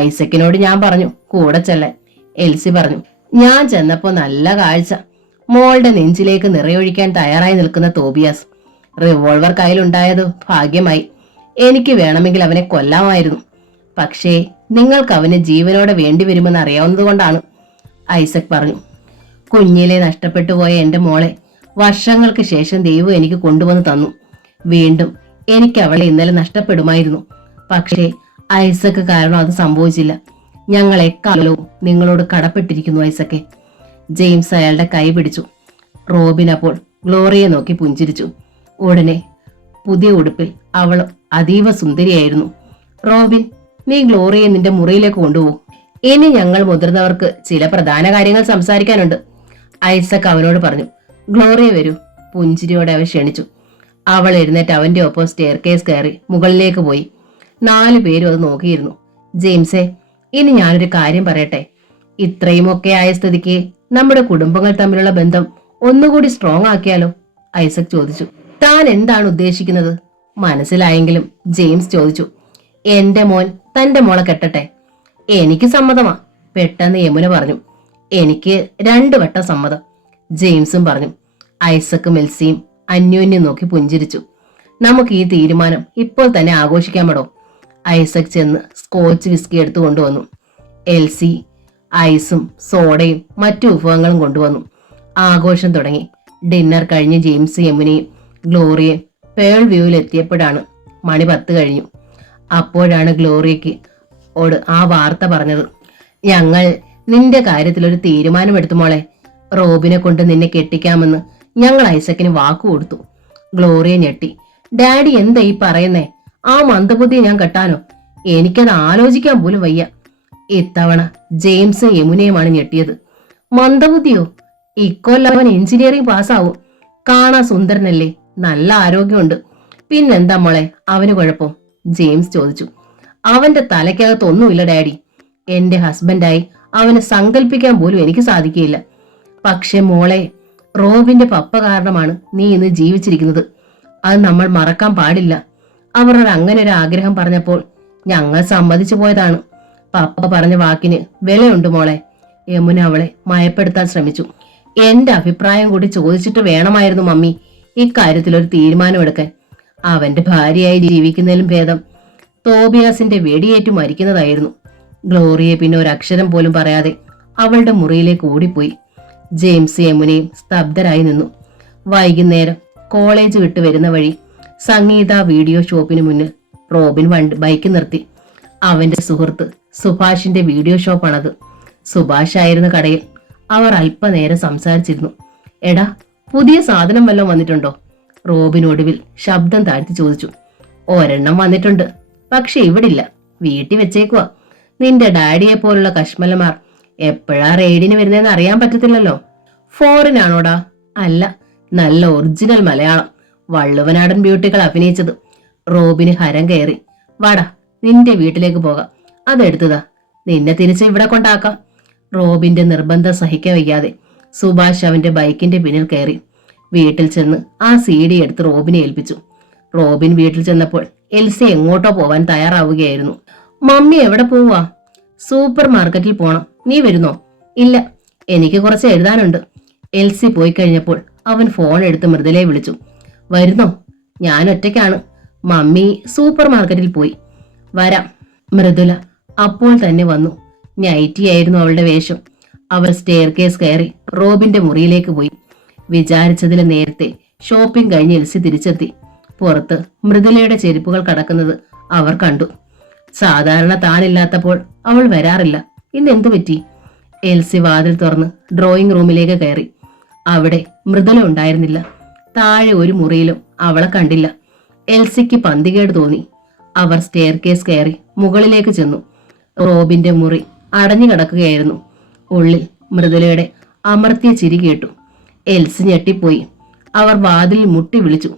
ഐസക്കിനോട് ഞാൻ പറഞ്ഞു കൂടെ ചെല്ലാൻ. എൽസി പറഞ്ഞു. ഞാൻ ചെന്നപ്പോ നല്ല കാഴ്ച. മോളുടെ നെഞ്ചിലേക്ക് നിറയൊഴിക്കാൻ തയ്യാറായി നിൽക്കുന്ന തോബിയാസ്. റിവോൾവർ കയ്യിലുണ്ടായത് ഭാഗ്യമായി. എനിക്ക് വേണമെങ്കിൽ അവനെ കൊല്ലാമായിരുന്നു. പക്ഷേ നിങ്ങൾക്ക് അവന് ജീവനോടെ വേണ്ടിവരുമെന്ന് അറിയാവുന്നതുകൊണ്ടാണ്, ഐസക് പറഞ്ഞു. കുഞ്ഞിലെ നഷ്ടപ്പെട്ടു പോയ എന്റെ മോളെ വർഷങ്ങൾക്ക് ശേഷം ദൈവം എനിക്ക് കൊണ്ടുവന്ന് തന്നു. വീണ്ടും എനിക്ക് അവളെ ഇന്നലെ നഷ്ടപ്പെടുമായിരുന്നു. പക്ഷേ ഐസക് കാരണം അത് സംഭവിച്ചില്ല. ഞങ്ങൾ എക്കാലവും നിങ്ങളോട് കടപ്പെട്ടിരിക്കുന്നു ഐസക്കെ. ജെയിംസ് അയാളുടെ കൈ പിടിച്ചു. റോബിൻ അപ്പോൾ ഗ്ലോറിയെ നോക്കി പുഞ്ചിരിച്ചു. ഉടനെ പുതിയ ഉടുപ്പിൽ അവൾ അതീവ സുന്ദരിയായിരുന്നു. റോബിൻ, നീ ഗ്ലോറിയെ നിന്റെ മുറിയിലേക്ക് കൊണ്ടുപോകും. ഇനി ഞങ്ങൾ മുതിർന്നവർക്ക് ചില പ്രധാന കാര്യങ്ങൾ സംസാരിക്കാനുണ്ട്, ഐസക് അവനോട് പറഞ്ഞു. ഗ്ലോറിയ വരൂ, പുഞ്ചിരിയോടെ അവൻ ക്ഷണിച്ചു. അവൾ എഴുന്നേറ്റ് അവന്റെ ഒപ്പം സ്റ്റെയർ കേസ് കയറി മുകളിലേക്ക് പോയി. 4 പേരും അത് നോക്കിയിരുന്നു. ജെയിംസേ, ഇനി ഞാനൊരു കാര്യം പറയട്ടെ. ഇത്രയുമൊക്കെ ആയ സ്ഥിതിക്ക് നമ്മുടെ കുടുംബങ്ങൾ തമ്മിലുള്ള ബന്ധം ഒന്നുകൂടി സ്ട്രോങ് ആക്കിയാലോ? ഐസക് ചോദിച്ചു. താൻ എന്താണ് ഉദ്ദേശിക്കുന്നത്? മനസ്സിലായെങ്കിലും ജെയിംസ് ചോദിച്ചു. എന്റെ മോൻ തന്റെ മോളെ കെട്ടട്ടെ. എനിക്ക് സമ്മതമാ, പെട്ടെന്ന് യമുന പറഞ്ഞു. എനിക്ക് 2 വട്ടം സമ്മതം, ജെയിംസും പറഞ്ഞു. ഐസക്കും എൽസിയും അന്യോന്യം നോക്കി പുഞ്ചിരിച്ചു. നമുക്ക് ഈ തീരുമാനം ഇപ്പോൾ തന്നെ ആഘോഷിക്കാമടോ. ഐസക് ചെന്ന് സ്കോച്ച് വിസ്കി എടുത്തു കൊണ്ടുവന്നു. എൽസി ഐസും സോഡയും മറ്റു വിഭവങ്ങളും കൊണ്ടുവന്നു. ആഘോഷം തുടങ്ങി. ഡിന്നർ കഴിഞ്ഞ് ജെയിംസ് യമുനയും ഗ്ലോറിയയും പേൾ വ്യൂവിൽ എത്തിയപ്പോഴാണ് മണി 10 കഴിഞ്ഞു. അപ്പോഴാണ് ഗ്ലോറിയയ്ക്ക് ആ വാർത്ത പറഞ്ഞത്. ഞങ്ങൾ നിന്റെ കാര്യത്തിൽ ഒരു തീരുമാനമെടുത്തു മോളെ. റോബിനെ കൊണ്ട് നിന്നെ കെട്ടിക്കാമെന്ന് ഞങ്ങൾ ഐസക്കിന് വാക്കു കൊടുത്തു. ഗ്ലോറിയ ഞെട്ടി. ഡാഡി എന്താ ഈ പറയുന്നേ? ആ മന്ദബുദ്ധിയെ ഞാൻ കെട്ടാനോ? എനിക്കത് ആലോചിക്കാൻ പോലും വയ്യ. ഇത്തവണ ജെയിംസും യമുനയുമാണ് ഞെട്ടിയത്. മന്ദബുദ്ധിയോ? ഇക്കൊല്ലം അവൻ എഞ്ചിനീയറിംഗ് പാസ്സാവും. കാണാൻ സുന്ദരനല്ലേ, നല്ല ആരോഗ്യമുണ്ട്. പിന്നെന്താ മോളെ അവന് കുഴപ്പം? ജെയിംസ് ചോദിച്ചു. അവന്റെ തലയ്ക്കകത്ത് ഒന്നുമില്ല ഡാഡി. എന്റെ ഹസ്ബൻഡായി അവനെ സങ്കല്പിക്കാൻ പോലും എനിക്ക് സാധിക്കില്ല. പക്ഷെ മോളെ, റോബിന്റെ പപ്പ കാരണമാണ് നീ ഇന്ന് ജീവിച്ചിരിക്കുന്നത്. അത് നമ്മൾ മറക്കാൻ പാടില്ല. അവർ അങ്ങനെ ഒരു ആഗ്രഹം പറഞ്ഞപ്പോൾ ഞങ്ങൾ സമ്മതിച്ചു പോയതാണ്. പപ്പ പറഞ്ഞ വാക്കിന് വിലയുണ്ട് മോളെ. യമുന അവളെ മയപ്പെടുത്താൻ ശ്രമിച്ചു. എന്റെ അഭിപ്രായം കൂടി ചോദിച്ചിട്ട് വേണമായിരുന്നു മമ്മി ഇക്കാര്യത്തിൽ ഒരു തീരുമാനമെടുക്കാൻ. അവന്റെ ഭാര്യയായി ജീവിക്കുന്നതിലും ഭേദം തോബിയാസിന്റെ വെടിയേറ്റു മരിക്കുന്നതായിരുന്നു. ഗ്ലോറിയെ പിന്നെ ഒരു അക്ഷരം പോലും പറയാതെ അവളുടെ മുറിയിലേക്ക് ഓടിപ്പോയി. ജെയിംസ് യമുനയും സ്തബ്ധരായി നിന്നു. വൈകുന്നേരം കോളേജ് വിട്ട് വരുന്ന വഴി സംഗീത വീഡിയോ ഷോപ്പിന് മുന്നിൽ റോബിൻ ബൈക്ക് നിർത്തി. അവന്റെ സുഹൃത്ത് സുഭാഷിന്റെ വീഡിയോ ഷോപ്പാണത്. സുഭാഷ് ആയിരുന്ന കടയിൽ അവർ അല്പനേരം സംസാരിച്ചിരുന്നു. എടാ, പുതിയ സാധനം വല്ലതും വന്നിട്ടുണ്ടോ? റോബിൻ ഒടുവിൽ ശബ്ദം താഴ്ത്തി ചോദിച്ചു. ഒരെണ്ണം വന്നിട്ടുണ്ട്, പക്ഷെ ഇവിടില്ല, വീട്ടിൽ വെച്ചേക്കുവാ. നിന്റെ ഡാഡിയെ പോലുള്ള കശ്മലമാർ എപ്പോഴാ റെയ്ഡിന് വരുന്നതെന്ന് അറിയാൻ പറ്റത്തില്ലല്ലോ. ഫോറിനാണോടാ? അല്ല, നല്ല ഒറിജിനൽ മലയാളം, വള്ളുവനാടൻ ബ്യൂട്ടികൾ അഭിനയിച്ചത്. റോബിന് ഹരം കയറി. വാടാ, നിന്റെ വീട്ടിലേക്ക് പോകാം, അതെടുത്തതാ, നിന്നെ തിരിച്ച് ഇവിടെ കൊണ്ടാക്കാം. റോബിന്റെ നിർബന്ധം സഹിക്കാൻ വയ്യാതെ സുഭാഷ് അവന്റെ ബൈക്കിന്റെ പിന്നിൽ കയറി. വീട്ടിൽ ചെന്ന് ആ CD എടുത്ത് റോബിനെ ഏൽപ്പിച്ചു. റോബിൻ വീട്ടിൽ ചെന്നപ്പോൾ എൽസി എങ്ങോട്ടോ പോവാൻ തയ്യാറാവുകയായിരുന്നു. മമ്മി എവിടെ പോവാ? സൂപ്പർ മാർക്കറ്റിൽ പോണം, നീ വരുന്നോ? ഇല്ല, എനിക്ക് കുറച്ച് എഴുതാനുണ്ട്. എൽസി പോയി കഴിഞ്ഞപ്പോൾ അവൻ ഫോൺ എടുത്ത് മൃദുലയെ വിളിച്ചു. വരുന്നോ? ഞാൻ ഒറ്റയ്ക്കാണ്, മമ്മി സൂപ്പർ മാർക്കറ്റിൽ പോയി. വരാം. മൃദുല അപ്പോൾ തന്നെ വന്നു. നൈറ്റിയായിരുന്നു അവളുടെ വേഷം. അവൾ സ്റ്റെയർ കേസ് കയറി റോബിന്റെ മുറിയിലേക്ക് പോയി. വിചാരിച്ചതിന് നേരത്തെ ഷോപ്പിംഗ് കഴിഞ്ഞ് എൽസി തിരിച്ചെത്തി. പുറത്ത് മൃദുലയുടെ ചെരുപ്പുകൾ കടക്കുന്നത് അവർ കണ്ടു. സാധാരണ താനില്ലാത്തപ്പോൾ അവൾ വരാറില്ല, ഇന്ന് എന്തു പറ്റി? എൽസി വാതിൽ തുറന്ന് ഡ്രോയിങ് റൂമിലേക്ക് കയറി. അവിടെ മൃദുല ഉണ്ടായിരുന്നില്ല. താഴെ ഒരു മുറിയിലും അവളെ കണ്ടില്ല. എൽസിക്ക് പന്തികേട് തോന്നി. അവർ സ്റ്റെയർ കേസ് കയറി മുകളിലേക്ക് ചെന്നു. റോബിന്റെ മുറി അടഞ്ഞു കിടക്കുകയായിരുന്നു. ഉള്ളിൽ മൃദുലയുടെ അമർത്തിയ ചിരി കേട്ടു. എൽസി ഞെട്ടിപ്പോയി. അവർ വാതിലിൽ മുട്ടി വിളിച്ചു.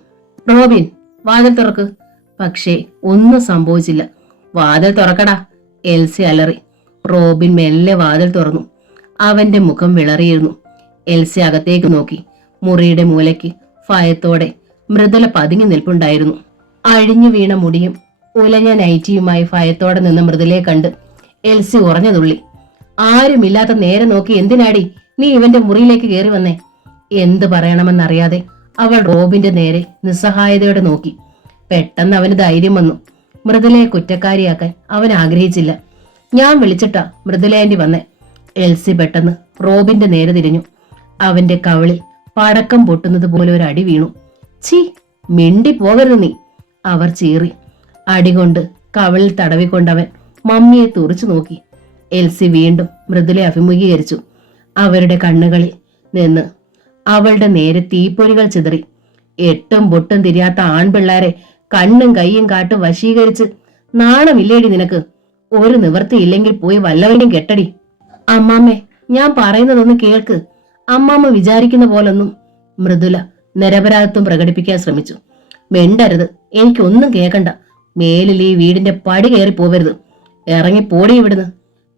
റോബിൻ, വാതിൽ തുറക്ക്. പക്ഷേ ഒന്നും സംഭവിച്ചില്ല. വാതിൽ തുറക്കടാ, എൽസി അലറി. റോബിൻ മെല്ലെ വാതിൽ തുറന്നു. അവന്റെ മുഖം വിളറിയിരുന്നു. എൽസി അകത്തേക്ക് നോക്കി. മുറിയുടെ മൂലയ്ക്ക് ഭയത്തോടെ മൃദുല പതുങ്ങി നിൽപ്പുണ്ടായിരുന്നു. അഴിഞ്ഞു വീണ മുടിയും ഉലഞ്ഞ നൈറ്റിയുമായി ഭയത്തോടെ നിന്ന് മൃദുലയെ കണ്ട് എൽസി ഉറഞ്ഞതുള്ളി. ആരുമില്ലാത്ത നേരെ നോക്കി എന്തിനാടി നീ ഇവന്റെ മുറിയിലേക്ക് കയറി വന്നേ? എന്ത് പറയണമെന്നറിയാതെ അവൾ റോബിന്റെ നേരെ നിസ്സഹായതയോടെ നോക്കി. പെട്ടെന്ന് അവന് ധൈര്യം വന്നു. മൃദുലയെ കുറ്റക്കാരിയാക്കാൻ അവൻ ആഗ്രഹിച്ചില്ല. ഞാൻ വിളിച്ചിട്ടാ മൃദുലേന്റി വന്നേ. എൽസി പെട്ടെന്ന് റോബിന്റെ നേരെ തിരിഞ്ഞു. അവന്റെ കവിളിൽ പടക്കം പൊട്ടുന്നത് പോലെ ഒരു അടി വീണു. ചീ, മിണ്ടി പോകരുത് നീ, അവർ ചീറി. അടികൊണ്ട് കവിളിൽ തടവിക്കൊണ്ടവൻ മമ്മിയെ തുറച്ചു നോക്കി. എൽസി വീണ്ടും മൃദുലെ അഭിമുഖീകരിച്ചു. അവരുടെ കണ്ണുകളിൽ നിന്ന് അവളുടെ നേരെ തീപ്പൊരികൾ ചിതറി. എട്ടും പൊട്ടും തിരിയാത്ത ആൺപിള്ളാരെ കണ്ണും കൈയും കാട്ട് വശീകരിച്ച് നാണമില്ലേടി നിനക്ക്? ഒരു നിവൃത്തിയില്ലെങ്കിൽ പോയി വല്ലവനും കെട്ടടി. അമ്മാമ്മേ, ഞാൻ പറയുന്നതൊന്ന് കേൾക്ക്. അമ്മാമ്മ വിചാരിക്കുന്ന പോലൊന്നും. മൃദുല നിരപരാധിത്വം പ്രകടിപ്പിക്കാൻ ശ്രമിച്ചു. മിണ്ടരുത്, എനിക്കൊന്നും കേൾക്കണ്ട. മേലിൽ ഈ വീടിന്റെ പടി കയറി പോവരുത്. ഇറങ്ങി പോടി ഇവിടുന്ന്.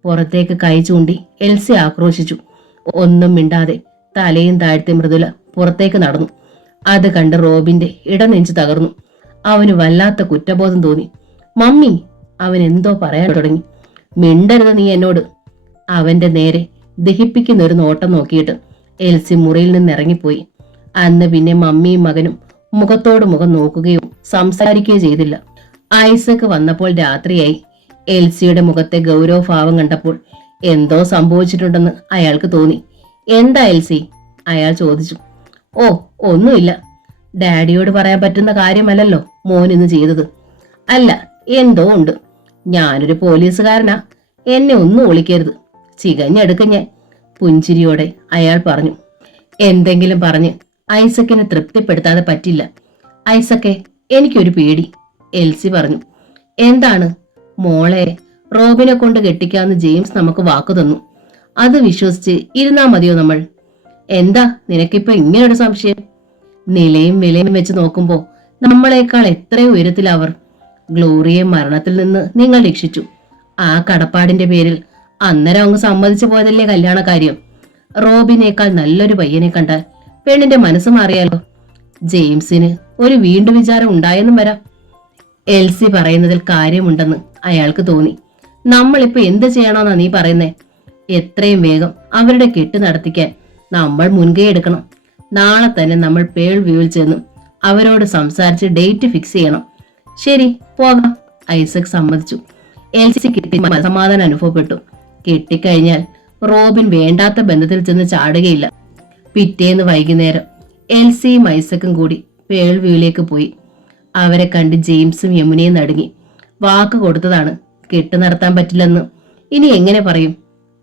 പുറത്തേക്ക് കൈ ചൂണ്ടി എൽസി ആക്രോശിച്ചു. ഒന്നും മിണ്ടാതെ തലയും താഴ്ത്തി മൃദുല പുറത്തേക്ക് നടന്നു. അത് കണ്ട് റോബിന്റെ ഇടനെഞ്ചു തകർന്നു. അവന് വല്ലാത്ത കുറ്റബോധം തോന്നി. മമ്മി, അവൻ എന്തോ പറയാൻ തുടങ്ങി. മിണ്ടരുത് നീ എന്നോട്. അവന്റെ നേരെ ദഹിപ്പിക്കുന്ന ഒരു നോട്ടം നോക്കിയിട്ട് എൽസി മുറിയിൽ നിന്ന് ഇറങ്ങിപ്പോയി. അന്ന് പിന്നെ മമ്മിയും മകനും മുഖത്തോട് മുഖം നോക്കുകയോ സംസാരിക്കുകയോ ചെയ്തില്ല. ഐസക് വന്നപ്പോൾ രാത്രിയായി. എൽസിയുടെ മുഖത്തെ ഗൗരവഭാവം കണ്ടപ്പോൾ എന്തോ സംഭവിച്ചിട്ടുണ്ടെന്ന് അയാൾക്ക് തോന്നി. എന്താ എൽസി? അയാൾ ചോദിച്ചു. ഓ, ഒന്നുമില്ല. ഡാഡിയോട് പറയാൻ പറ്റുന്ന കാര്യമല്ലല്ലോ മോൻ ഇന്ന് ചെയ്തത്. അല്ല, എന്തോ ഉണ്ട്. ഞാനൊരു പോലീസുകാരനാ, എന്നെ ഒന്നും ഒളിക്കരുത്. ചികഞ്ഞെടുക്ക ഞാൻ, പുഞ്ചിരിയോടെ അയാൾ പറഞ്ഞു. എന്തെങ്കിലും പറഞ്ഞ് ഐസക്കിനെ തൃപ്തിപ്പെടുത്താതെ പറ്റില്ല. ഐസക്കെ, എനിക്കൊരു പേടി, എൽസി പറഞ്ഞു. എന്താണ്? മോളെ റോബിനെ കൊണ്ട് കെട്ടിക്കാന്ന് ജെയിംസ് നമുക്ക് വാക്കു തന്നു. അത് വിശ്വസിച്ച് ഇരുന്നാ മതിയോ നമ്മൾ? എന്താ നിനക്കിപ്പോ ഇങ്ങനൊരു സംശയം? നിലയും വിലയും വെച്ച് നോക്കുമ്പോ നമ്മളെക്കാൾ എത്രയോ ഉയരത്തിലവർ. ഗ്ലോറിയെ മരണത്തിൽ നിന്ന് നിങ്ങൾ രക്ഷിച്ചു. ആ കടപ്പാടിന്റെ പേരിൽ അന്നേരം അങ്ങ് സമ്മതിച്ചു പോയതല്ലേ കല്യാണ കാര്യം. റോബിനേക്കാൾ നല്ലൊരു പയ്യനെ കണ്ടാൽ പെണ്ണിന്റെ മനസ്സ് മാറിയാലോ. ജെയിംസിന് ഒരു വീണ്ടും വിചാരം ഉണ്ടായെന്നും വരാം. എൽസി പറയുന്നതിൽ കാര്യമുണ്ടെന്ന് അയാൾക്ക് തോന്നി. നമ്മളിപ്പോ എന്ത് ചെയ്യണമെന്നാ നീ പറയുന്നേ? എത്രയും വേഗം അവരുടെ കെട്ട് നടത്തിക്കാൻ നമ്മൾ മുൻകൈ എടുക്കണം. നാളെ തന്നെ നമ്മൾ പേൾ വ്യൂവിൽ ചെന്ന് അവരോട് സംസാരിച്ച് ഡേറ്റ് ഫിക്സ് ചെയ്യണം. ശരി, പോകാം. ഐസക് സമ്മതിച്ചു. എൽസി കിട്ടി സമാധാനം അനുഭവപ്പെട്ടു. കെട്ടിക്കഴിഞ്ഞാൽ റോബിൻ വേണ്ടാത്ത ബന്ധത്തിൽ ചെന്ന് ചാടുകയില്ല. പിറ്റേന്ന് വൈകുന്നേരം എൽസിയും ഐസക്കും കൂടി പേൾ വ്യൂവിലേക്ക് പോയി. അവരെ കണ്ട് ജെയിംസും യമുനയും നടുങ്ങി. വാക്ക് കൊടുത്തതാണ്, കെട്ട് നടത്താൻ പറ്റില്ലെന്ന്. ഇനി എങ്ങനെ പറയും?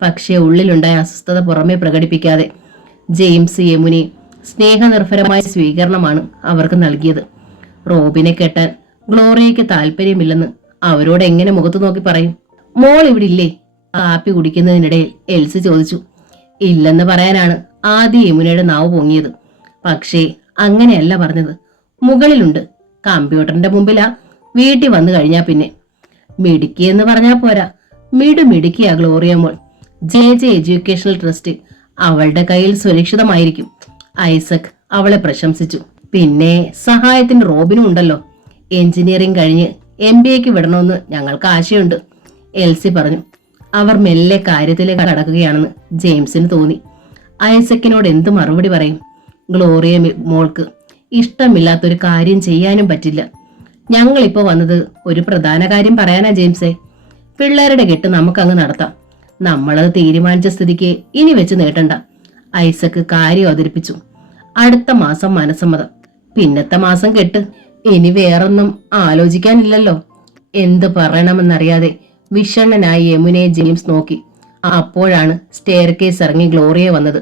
പക്ഷേ ഉള്ളിലുണ്ടായ അസ്വസ്ഥത പുറമെ പ്രകടിപ്പിക്കാതെ ജെയിംസ് യമുനയും സ്നേഹനിർഭരമായ സ്വീകരണമാണ് അവർക്ക് നൽകിയത്. റോബിനെ കെട്ടാൻ ഗ്ലോറിയയ്ക്ക് താല്പര്യമില്ലെന്ന് അവരോട് എങ്ങനെ മുഖത്തു നോക്കി പറയും? മോൾ ഇവിടെ ഇല്ലേ? കാപ്പി കുടിക്കുന്നതിനിടയിൽ എൽസി ചോദിച്ചു. ഇല്ലെന്ന് പറയാനാണ് ആദ്യ യമുനയുടെ നാവ് പൊങ്ങിയത്. പക്ഷേ അങ്ങനെയല്ല പറഞ്ഞത്. മുകളിലുണ്ട്, കമ്പ്യൂട്ടറിന്റെ മുമ്പിലാ. വീട്ടിൽ വന്നു കഴിഞ്ഞാ പിന്നെ മിടുക്കി എന്ന് പറഞ്ഞാ പോരാ, മിടുമിടുക്കിയാ ഗ്ലോറിയ മോൾ. JJ എഡ്യൂക്കേഷണൽ ട്രസ്റ്റ് അവളുടെ കയ്യിൽ സുരക്ഷിതമായിരിക്കും. ഐസക് അവളെ പ്രശംസിച്ചു. പിന്നെ സഹായത്തിന് റോബിനും ഉണ്ടല്ലോ. എഞ്ചിനീയറിംഗ് കഴിഞ്ഞ് MBAക്ക് വിടണമെന്ന് ഞങ്ങൾക്ക് ആശയുണ്ട്, എൽസി പറഞ്ഞു. അവർ മെല്ലെ കാര്യത്തിലേക്ക് കടക്കുകയാണെന്ന് ജെയിംസിന് തോന്നി. ഐസക്കിനോട് എന്ത് മറുപടി പറയും? ഗ്ലോറിയ മോൾക്ക് ഇഷ്ടമില്ലാത്തൊരു കാര്യം ചെയ്യാനും പറ്റില്ല. ഞങ്ങളിപ്പോ വന്നത് ഒരു പ്രധാന കാര്യം പറയാനാ ജെയിംസേ. പിള്ളേരുടെ കെട്ട് നമുക്കങ്ങ് നടത്താം. നമ്മളത് തീരുമാനിച്ച സ്ഥിതിക്ക് ഇനി വെച്ച് നീട്ടണ്ട. ഐസക്ക് കാര്യം അവതരിപ്പിച്ചു. അടുത്ത മാസം മനസ്സമ്മതം, പിന്നത്തെ മാസം കെട്ട്. ഇനി വേറൊന്നും ആലോചിക്കാനില്ലല്ലോ. എന്ത് പറയണമെന്നറിയാതെ വിഷണ്ണനായി യമുനയെ ജെയിംസ് നോക്കി. അപ്പോഴാണ് സ്റ്റെയർ കേസ് ഇറങ്ങി ഗ്ലോറിയ വന്നത്.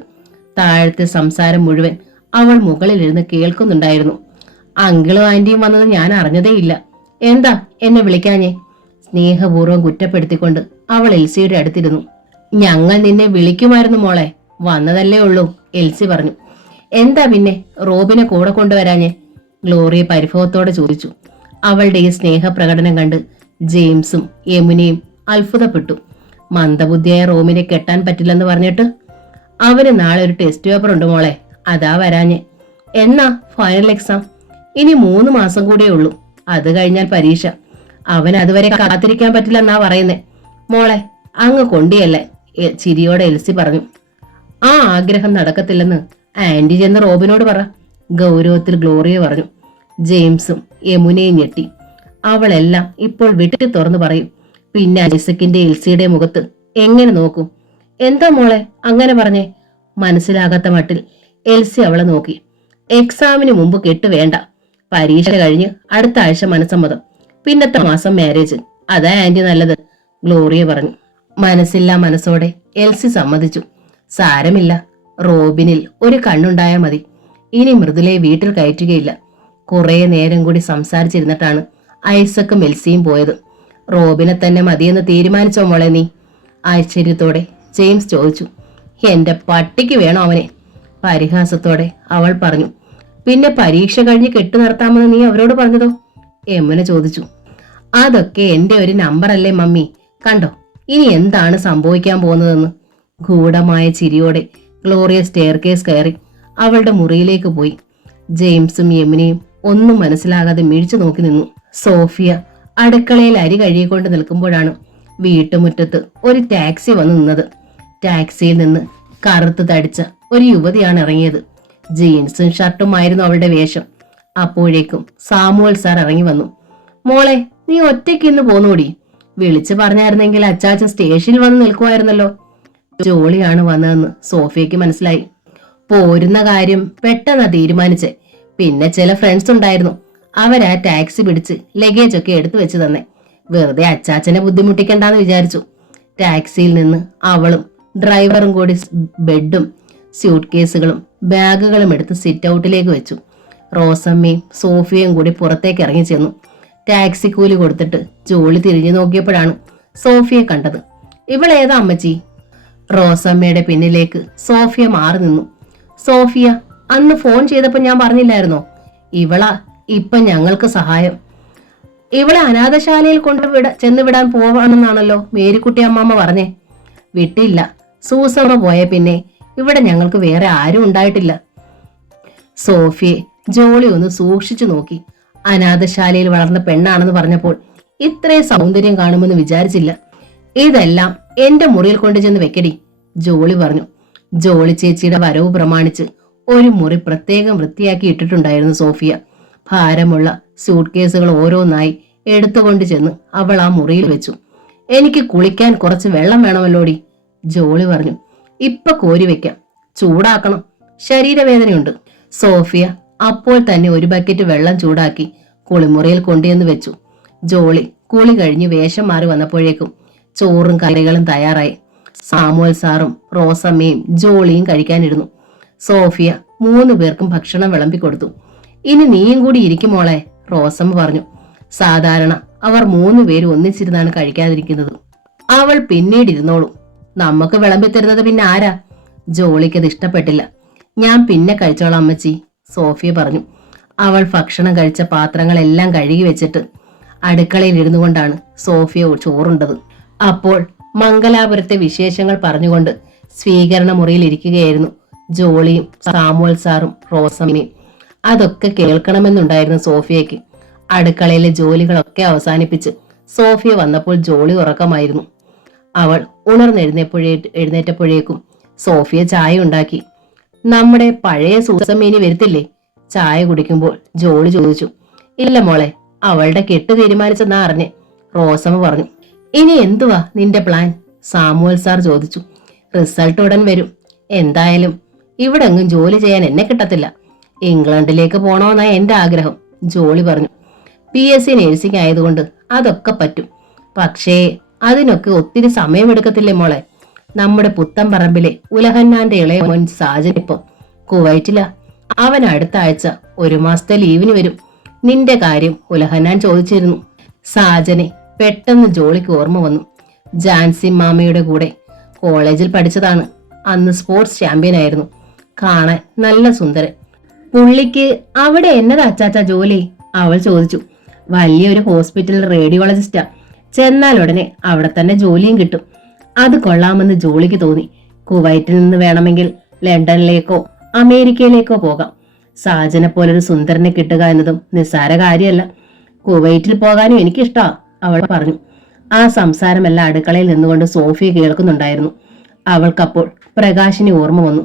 താഴത്തെ സംസാരം മുഴുവൻ അവൾ മുകളിലിരുന്ന് കേൾക്കുന്നുണ്ടായിരുന്നു. അങ്കിളും ആന്റിയും വന്നത് ഞാൻ അറിഞ്ഞതേയില്ല. എന്താ എന്നെ വിളിക്കാഞ്ഞേ? സ്നേഹപൂർവ്വം കുറ്റപ്പെടുത്തിക്കൊണ്ട് അവൾ എൽസിയുടെ അടുത്തിരുന്നു. ഞങ്ങൾ നിന്നെ വിളിക്കുമായിരുന്നു മോളെ, വന്നതല്ലേ ഉള്ളൂ, എൽസി പറഞ്ഞു. എന്താ പിന്നെ റോബിനെ കൂടെ കൊണ്ടുവരാഞ്ഞേ? ഗ്ലോറിയ പരിഭവത്തോടെ ചോദിച്ചു. അവളുടെ ഈ സ്നേഹപ്രകടനം കണ്ട് ജെയിംസും യമുനയും അത്ഭുതപ്പെട്ടു. മന്ദബുദ്ധിയായ റോമിനെ കെട്ടാൻ പറ്റില്ലെന്ന് പറഞ്ഞിട്ട്? അവന് നാളെ ഒരു ടെസ്റ്റ് പേപ്പർ ഉണ്ട് മോളെ, അതാ വരാഞ്ഞേ. എന്നാ ഫൈനൽ എക്സാം? ഇനി 3 മാസം കൂടെ ഉള്ളൂ, അത് കഴിഞ്ഞാൽ പരീക്ഷ. അവൻ അതുവരെ കാത്തിരിക്കാൻ പറ്റില്ലെന്നാ പറയുന്നേ. മോളെ അങ്ങ് കൊണ്ടിയല്ലേ, ചിരിയോടെ എൽസി പറഞ്ഞു. ആ ആഗ്രഹം നടക്കത്തില്ലെന്ന് ആന്റി ചെന്ന് റോബിനോട് പറ, ഗൗരവത്തിൽ ഗ്ലോറിയ പറഞ്ഞു. ജെയിംസും യമുനയും ഞെട്ടി. അവളെല്ലാം ഇപ്പോൾ വെട്ടി തുറന്നു പറയും. പിന്നെ ഐസക്കിന്റെ എൽസിയുടെ മുഖത്ത് എങ്ങനെ നോക്കും? എന്താ മോളെ അങ്ങനെ പറഞ്ഞേ? മനസ്സിലാകാത്ത മട്ടിൽ എൽസി അവളെ നോക്കി. എക്സാമിന് മുമ്പ് കെട്ട് വേണ്ട, പരീക്ഷ കഴിഞ്ഞ് അടുത്ത ആഴ്ച മനസ്സമ്മതം, പിന്നത്തെ മാസം മാരേജ്, അതാ ആന്റി നല്ലത്, ഗ്ലോറിയ പറഞ്ഞു. മനസ്സില്ലാ മനസ്സോടെ എൽസി സമ്മതിച്ചു. സാരമില്ല, റോബിനിൽ ഒരു കണ്ണുണ്ടായാൽ മതി. ഇനി മൃദുലയെ വീട്ടിൽ കയറ്റുകയില്ല. കുറെ നേരം കൂടി സംസാരിച്ചിരുന്നിട്ടാണ് ഐസക്കും എൽസിയും പോയത്. റോബിനെ തന്നെ മതിയെന്ന് തീരുമാനിച്ചോ മോളെ നീ? ആശ്ചര്യത്തോടെ ജെയിംസ് ചോദിച്ചു. എന്റെ പട്ടിക്ക് വേണോ അവനെ? പരിഹാസത്തോടെ അവൾ പറഞ്ഞു. പിന്നെ പരീക്ഷ കഴിഞ്ഞ് കെട്ടു നടത്താമെന്ന് നീ അവരോട് പറഞ്ഞതോ? യമുന ചോദിച്ചു. അതൊക്കെ എന്റെ ഒരു നമ്പറല്ലേ മമ്മി, കണ്ടോ ഇനി എന്താണ് സംഭവിക്കാൻ പോകുന്നതെന്ന്. ഗൂഢമായ ചിരിയോടെ ഗ്ലോറിയ സ്റ്റെയർ കേസ് കയറി അവളുടെ മുറിയിലേക്ക് പോയി. ജെയിംസും യമുനയും ഒന്നും മനസ്സിലാകാതെ മിഴിച്ചു നോക്കി നിന്നു. സോഫിയ അടുക്കളയിൽ അരി കഴുകിക്കൊണ്ട് നിൽക്കുമ്പോഴാണ് വീട്ടുമുറ്റത്ത് ഒരു ടാക്സി വന്നു നിന്നത്. ടാക്സിയിൽ നിന്ന് കറുത്ത് തടിച്ച ഒരു യുവതിയാണ് ഇറങ്ങിയത്. ജീൻസും ഷർട്ടുമായിരുന്നു അവളുടെ വേഷം. അപ്പോഴേക്കും സാമുവൽ സാർ ഇറങ്ങി വന്നു. മോളെ നീ ഒറ്റയ്ക്ക് ഇന്ന് പോന്നോടി, വിളിച്ചു പറഞ്ഞായിരുന്നെങ്കിൽ അച്ചാച്ചൻ സ്റ്റേഷനിൽ വന്ന് നിൽക്കുമായിരുന്നല്ലോ. ജോളിയാണ് വന്നതെന്ന് സോഫിയക്ക് മനസ്സിലായി. പോരുന്ന കാര്യം പെട്ടെന്നാ തീരുമാനിച്ചേ. പിന്നെ ചില ഫ്രണ്ട്സ് ഉണ്ടായിരുന്നു, അവരാ ടാക്സി പിടിച്ച് ലഗേജ് ഒക്കെ എടുത്തു വെച്ച് തന്നെ. വെറുതെ അച്ചാച്ചനെ ബുദ്ധിമുട്ടിക്കണ്ടെന്ന് വിചാരിച്ചു. ടാക്സിയിൽ നിന്ന് അവളും ഡ്രൈവറും കൂടി ബെഡും സ്യൂട്ട് കേസുകളും ബാഗുകളും എടുത്ത് സിറ്റ് ഔട്ടിലേക്ക് വെച്ചു. റോസമ്മയും സോഫിയയും കൂടി പുറത്തേക്ക് ഇറങ്ങി ചെന്നു. ടാക്സി കൂലി കൊടുത്തിട്ട് ജോളി തിരിഞ്ഞു നോക്കിയപ്പോഴാണ് സോഫിയെ കണ്ടത്. ഇവളേതാ അമ്മച്ചി? റോസമ്മയുടെ പിന്നിലേക്ക് സോഫിയ മാറി നിന്നു. സോഫിയ, അന്ന് ഫോൺ ചെയ്തപ്പോ ഞാൻ പറഞ്ഞില്ലായിരുന്നോ, ഇവളാ ഇപ്പൊ ഞങ്ങൾക്ക് സഹായം. ഇവളെ അനാഥശാലയിൽ ചെന്നുവിടാൻ പോവാണെന്നാണല്ലോ മേരിക്കുട്ടി അമ്മാമ്മ പറഞ്ഞേ. വിട്ടില്ല, സൂസമ്മ പോയ പിന്നെ ഇവിടെ ഞങ്ങൾക്ക് വേറെ ആരും ഉണ്ടായിട്ടില്ല. സോഫിയെ ജോളി ഒന്ന് സൂക്ഷിച്ചു നോക്കി. അനാഥശാലയിൽ വളർന്ന പെണ്ണാണെന്ന് പറഞ്ഞപ്പോൾ ഇത്രയും സൗന്ദര്യം കാണുമെന്ന് വിചാരിച്ചില്ല. ഇതെല്ലാം എന്റെ മുറിയിൽ കൊണ്ടു ചെന്ന് വെക്കടി, ജോളി പറഞ്ഞു. ജോളി ചേച്ചിയുടെ വരവ് പ്രമാണിച്ച് ഒരു മുറി പ്രത്യേകം വൃത്തിയാക്കി ഇട്ടിട്ടുണ്ടായിരുന്നു സോഫിയ. ഭാരമുള്ള സൂട്ട് കേസുകൾ ഓരോന്നായി എടുത്തുകൊണ്ട് ചെന്ന് അവൾ ആ മുറിയിൽ വെച്ചു. എനിക്ക് കുളിക്കാൻ കുറച്ച് വെള്ളം വേണമല്ലോടി, ജോളി പറഞ്ഞു. ഇപ്പൊ കോരി വെക്കാം, ചൂടാക്കണം, ശരീരവേദനയുണ്ട്. സോഫിയ അപ്പോൾ തന്നെ ഒരു ബക്കറ്റ് വെള്ളം ചൂടാക്കി കുളിമുറിയിൽ കൊണ്ടുവന്ന് വെച്ചു. ജോളി കുളി കഴിഞ്ഞ് വേഷം മാറി വന്നപ്പോഴേക്കും ചോറും കറികളും തയ്യാറായി. സാമുവൽ സാറും റോസമ്മയും ജോളിയും കഴിക്കാനിരുന്നു. സോഫിയ 3 പേർക്കും ഭക്ഷണം വിളമ്പിക്കൊടുത്തു. ഇനി നീയും കൂടി ഇരിക്കുമോളെ, റോസമ്മ പറഞ്ഞു. സാധാരണ അവർ 3 പേരും ഒന്നിച്ചിരുന്നാണ് കഴിക്കാതിരിക്കുന്നത്. അവൾ പിന്നീട് ഇരുന്നോളൂ, നമുക്ക് വിളമ്പിത്തരുന്നത് പിന്നെ ആരാ? ജോളിക്കത് ഇഷ്ടപ്പെട്ടില്ല. ഞാൻ പിന്നെ കഴിച്ചോളാം അമ്മച്ചി, സോഫിയ പറഞ്ഞു. അവൾ ഭക്ഷണം കഴിച്ച പാത്രങ്ങളെല്ലാം കഴുകി വെച്ചിട്ട് അടുക്കളയിൽ ഇരുന്നു കൊണ്ടാണ് സോഫിയ ചോറുണ്ടത്. അപ്പോൾ മംഗലാപുരത്തെ വിശേഷങ്ങൾ പറഞ്ഞുകൊണ്ട് സ്വീകരണ മുറിയിൽ ഇരിക്കുകയായിരുന്നു ജോളിയും സാമുവൽ സാറും റോസമ്മയും. അതൊക്കെ കേൾക്കണമെന്നുണ്ടായിരുന്നു സോഫിയയ്ക്ക്. അടുക്കളയിലെ ജോലികളൊക്കെ അവസാനിപ്പിച്ച് സോഫിയ വന്നപ്പോൾ ജോളി ഉറക്കമായിരുന്നു. അവൾ എഴുന്നേറ്റപ്പോഴേക്കും സോഫിയ ചായ ഉണ്ടാക്കി. നമ്മുടെ പഴയ സൂസമ്മ വരുത്തില്ലേ? ചായ കുടിക്കുമ്പോൾ ജോളി ചോദിച്ചു. ഇല്ല മോളെ, അവളുടെ കെട്ട് തീരുമാനിച്ചെന്നാ അറിഞ്ഞേ, റോസമ്മ പറഞ്ഞു. ഇനി എന്തുവാ നിന്റെ പ്ലാൻ? സാമുവൽ സാർ ചോദിച്ചു. റിസൾട്ട് ഉടൻ വരും. എന്തായാലും ഇവിടെ എങ്ങും ജോലി ചെയ്യാൻ എന്നെ കിട്ടത്തില്ല. ഇംഗ്ലണ്ടിലേക്ക് പോണോന്നാ എന്റെ ആഗ്രഹം, ജോളി പറഞ്ഞു. PSC നേഴ്സിംഗ് ആയതുകൊണ്ട് അതൊക്കെ പറ്റും. പക്ഷേ അതിനൊക്കെ ഒത്തിരി സമയമെടുക്കത്തില്ലേ മോളെ? നമ്മുടെ പുത്തൻപറമ്പിലെ ഉലഹന്നാന്റെ ഇളയ മോൻ സാജൻ ഇപ്പം കുവൈറ്റില. അവൻ അടുത്ത ആഴ്ച 1 മാസത്തെ ലീവിന് വരും. നിന്റെ കാര്യം ഉലഹന്നാൻ ചോദിച്ചിരുന്നു. സാജനെ പെട്ടെന്ന് ജോളിക്ക് ഓർമ്മ വന്നു. ജാൻസി മാമയുടെ കൂടെ കോളേജിൽ പഠിച്ചതാണ്. അന്ന് സ്പോർട്സ് ചാമ്പ്യൻ ആയിരുന്നു. കാണാൻ നല്ല സുന്ദരൻ. പുള്ളിക്ക് അവിടെ എന്നതാ അച്ചാച്ച ജോലി? അവൾ ചോദിച്ചു. വലിയൊരു ഹോസ്പിറ്റൽ റേഡിയോളജിസ്റ്റാ. ചെന്നാൽ ഉടനെ അവിടെ തന്നെ ജോലിയും കിട്ടും. അത് കൊള്ളാമെന്ന് ജോളിക്ക് തോന്നി. കുവൈറ്റിൽ നിന്ന് വേണമെങ്കിൽ ലണ്ടനിലേക്കോ അമേരിക്കയിലേക്കോ പോകാം. സാജനെ പോലൊരു സുന്ദരനെ കിട്ടുക എന്നതും നിസ്സാര കാര്യമല്ല. കുവൈറ്റിൽ പോകാനും എനിക്കിഷ്ടാ, അവൾ പറഞ്ഞു. ആ സംസാരമെല്ലാം അടുക്കളയിൽ നിന്നുകൊണ്ട് സോഫിയ കേൾക്കുന്നുണ്ടായിരുന്നു. അവൾക്കപ്പോൾ പ്രകാശിനെ ഓർമ്മ വന്നു.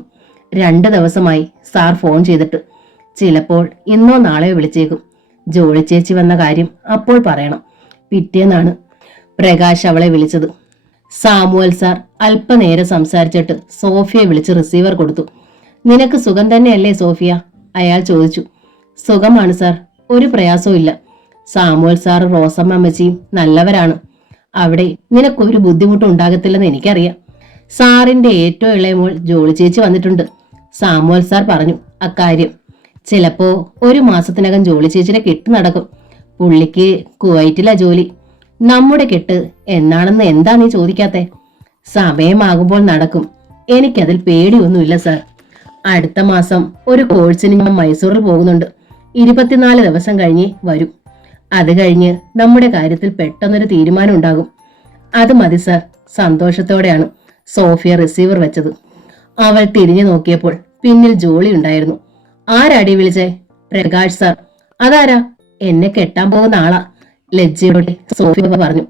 2 ദിവസമായി സാർ ഫോൺ ചെയ്തിട്ട്. ചിലപ്പോൾ ഇന്നോ നാളെയോ വിളിച്ചേക്കും. ജോളി ചേച്ചി വന്ന കാര്യം അപ്പോൾ പറയണം. പിറ്റേന്നാണ് പ്രകാശ് അവളെ വിളിച്ചത്. സാമുവൽ സാർ അല്പനേരം സംസാരിച്ചിട്ട് സോഫിയെ വിളിച്ച് റിസീവർ കൊടുത്തു. നിനക്ക് സുഖം തന്നെയല്ലേ സോഫിയ? അയാൾ ചോദിച്ചു. സുഖമാണ് സാർ, ഒരു പ്രയാസവും ഇല്ല. സാമുവൽ സാർ റോസമ്മ അമ്മച്ചിയും നല്ലവരാണ്. അവിടെ നിനക്കൊരു ബുദ്ധിമുട്ടും ഉണ്ടാകത്തില്ലെന്ന് എനിക്കറിയാം. സാറിന്റെ ഏറ്റവും ഇളയ മോൾ ജോളി ചേച്ചി വന്നിട്ടുണ്ട്. സാമുവൽ സാർ പറഞ്ഞു അക്കാര്യം. ചിലപ്പോ 1 മാസത്തിനകം ജോളി ചേച്ചിയുടെ കെട്ട് നടക്കും. പുള്ളിക്ക് കുവൈറ്റിലാ ജോലി. നമ്മുടെ കെട്ട് എന്നാണെന്ന് എന്താ നീ ചോദിക്കാത്തെ? സമയമാകുമ്പോൾ നടക്കും. എനിക്കതിൽ പേടിയൊന്നുമില്ല സാർ. അടുത്ത മാസം ഒരു കോഴ്സിന് ഞാൻ മൈസൂറിൽ പോകുന്നുണ്ട്. 24 ദിവസം കഴിഞ്ഞ് വരും. അത് കഴിഞ്ഞ് നമ്മുടെ കാര്യത്തിൽ പെട്ടെന്നൊരു തീരുമാനം ഉണ്ടാകും. അത് മതി സാർ. സന്തോഷത്തോടെയാണ് സോഫിയ റിസീവർ വെച്ചത്. അവൾ തിരിഞ്ഞു നോക്കിയപ്പോൾ പിന്നിൽ ജോളി ഉണ്ടായിരുന്നു. ആരാടി വിളിച്ചേ? പ്രകാശ് സാർ. അതാരാ? എന്നെ കെട്ടാൻ പോകുന്ന ആളാ, ലജ്ജയോടെ സോഫിയ പറഞ്ഞു.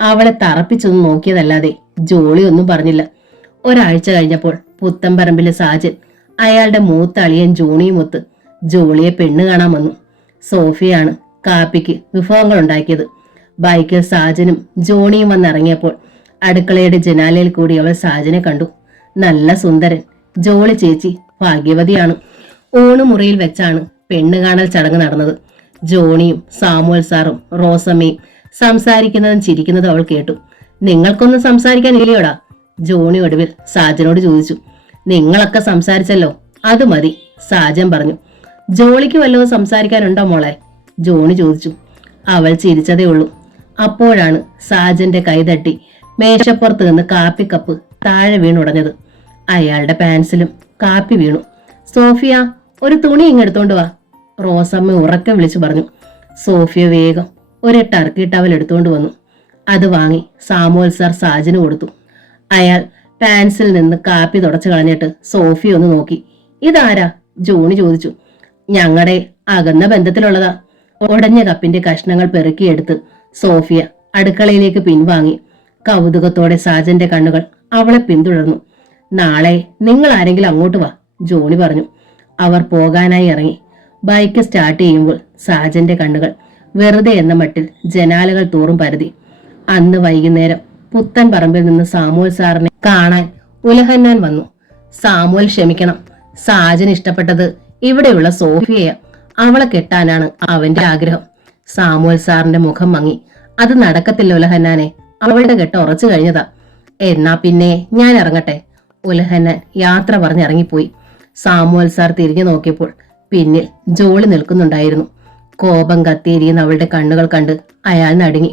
അവളെ തറപ്പിച്ചൊന്നും നോക്കിയതല്ലാതെ ജോളി ഒന്നും പറഞ്ഞില്ല. ഒരാഴ്ച കഴിഞ്ഞപ്പോൾ പുത്തൻപറമ്പിലെ സാജൻ അയാളുടെ മൂത്ത അളിയൻ ജോണിയുമൊത്ത് ജോളിയെ പെണ്ണ് കാണാൻ വന്നു. സോഫിയാണ് കാപ്പിക്ക് വിഭവങ്ങൾ ഉണ്ടാക്കിയത്. ബൈക്കിൽ സാജനും ജോണിയും വന്നിറങ്ങിയപ്പോൾ അടുക്കളയുടെ ജനാലയിൽ കൂടി അവൾ സാജനെ കണ്ടു. നല്ല സുന്ദരൻ. ജോളി ചേച്ചി ഭാഗ്യവതിയാണ്. ഊണുമുറിയിൽ വെച്ചാണ് പെണ്ണ് കാണൽ ചടങ്ങ് നടന്നത്. ജോണിയും സാമുവൽ സാറും റോസമ്മയും സംസാരിക്കുന്നതും ചിരിക്കുന്നതും അവൾ കേട്ടു. നിങ്ങൾക്കൊന്നും സംസാരിക്കാൻ ഇല്ലയോടാ? ജോണി ഒടുവിൽ സാജനോട് ചോദിച്ചു. നിങ്ങളൊക്കെ സംസാരിച്ചല്ലോ, അത് മതി, സാജൻ പറഞ്ഞു. ജോളിക്ക് വല്ലതും സംസാരിക്കാനുണ്ടോ മോളെ? ജോണി ചോദിച്ചു. അവൾ ചിരിച്ചതേ ഉള്ളൂ. അപ്പോഴാണ് സാജന്റെ കൈതട്ടി മേശപ്പുറത്ത് നിന്ന് കാപ്പിക്കപ്പ് താഴെ വീണുടഞ്ഞത്. അയാളുടെ പാൻസിലും കാപ്പി വീണു. സോഫിയ, ഒരു തുണി ഇങ്ങെടുത്തോണ്ട് വാ, റോസമ്മ ഉറക്കെ വിളിച്ചു പറഞ്ഞു. സോഫിയ വേഗം ഒരു ടർക്കി ടവൽ എടുത്തുകൊണ്ട് വന്നു. അത് വാങ്ങി സാമുവൽ സാർ സാജന് കൊടുത്തു. അയാൾ പാൻസിൽ നിന്ന് കാപ്പി തുടച്ചു കളഞ്ഞിട്ട് സോഫിയ ഒന്ന് നോക്കി. ഇതാരാ? ജോണി ചോദിച്ചു. ഞങ്ങളുടെ അകന്ന ബന്ധത്തിലുള്ളതാ. ഉടഞ്ഞ കപ്പിന്റെ കഷ്ണങ്ങൾ പെറുക്കിയെടുത്ത് സോഫിയ അടുക്കളയിലേക്ക് പിൻവാങ്ങി. കൗതുകത്തോടെ സാജന്റെ കണ്ണുകൾ അവളെ പിന്തുടർന്നു. നാളെ നിങ്ങൾ ആരെങ്കിലും അങ്ങോട്ട് വാ, ജോണി പറഞ്ഞു. അവർ പോകാനായി ഇറങ്ങി. ബൈക്ക് സ്റ്റാർട്ട് ചെയ്യുമ്പോൾ സാജന്റെ കണ്ണുകൾ വെറുതെ എന്ന മട്ടിൽ ജനാലകൾ തോറും പരതി. അന്ന് വൈകുന്നേരം പുത്തൻ പറമ്പിൽ നിന്ന് സാമുവൽ സാറിനെ കാണാൻ ഉലഹന്നാൻ വന്നു. സാമുവൽ ക്ഷമിക്കണം, സാജന് ഇഷ്ടപ്പെട്ടത് ഇവിടെയുള്ള സോഫിയയെ. അവളെ കെട്ടാനാണ് അവന്റെ ആഗ്രഹം. സാമുവൽ സാറിന്റെ മുഖം മങ്ങി. അത് നടക്കത്തില്ല ഉലഹന്നാനെ, അവളുടെ കെട്ട് ഉറച്ചു കഴിഞ്ഞതാ. എന്നാ പിന്നെ ഞാൻ ഇറങ്ങട്ടെ. ഉലഹന്നാൻ യാത്ര പറഞ്ഞിറങ്ങിപ്പോയി. സാമുവൽ സാർ തിരിഞ്ഞു നോക്കിയപ്പോൾ പിന്നിൽ ജോളി നിൽക്കുന്നുണ്ടായിരുന്നു. കോപം കത്തിയിരിക്കുന്ന അവളുടെ കണ്ണുകൾ കണ്ട് അയാൾ നടുങ്ങി.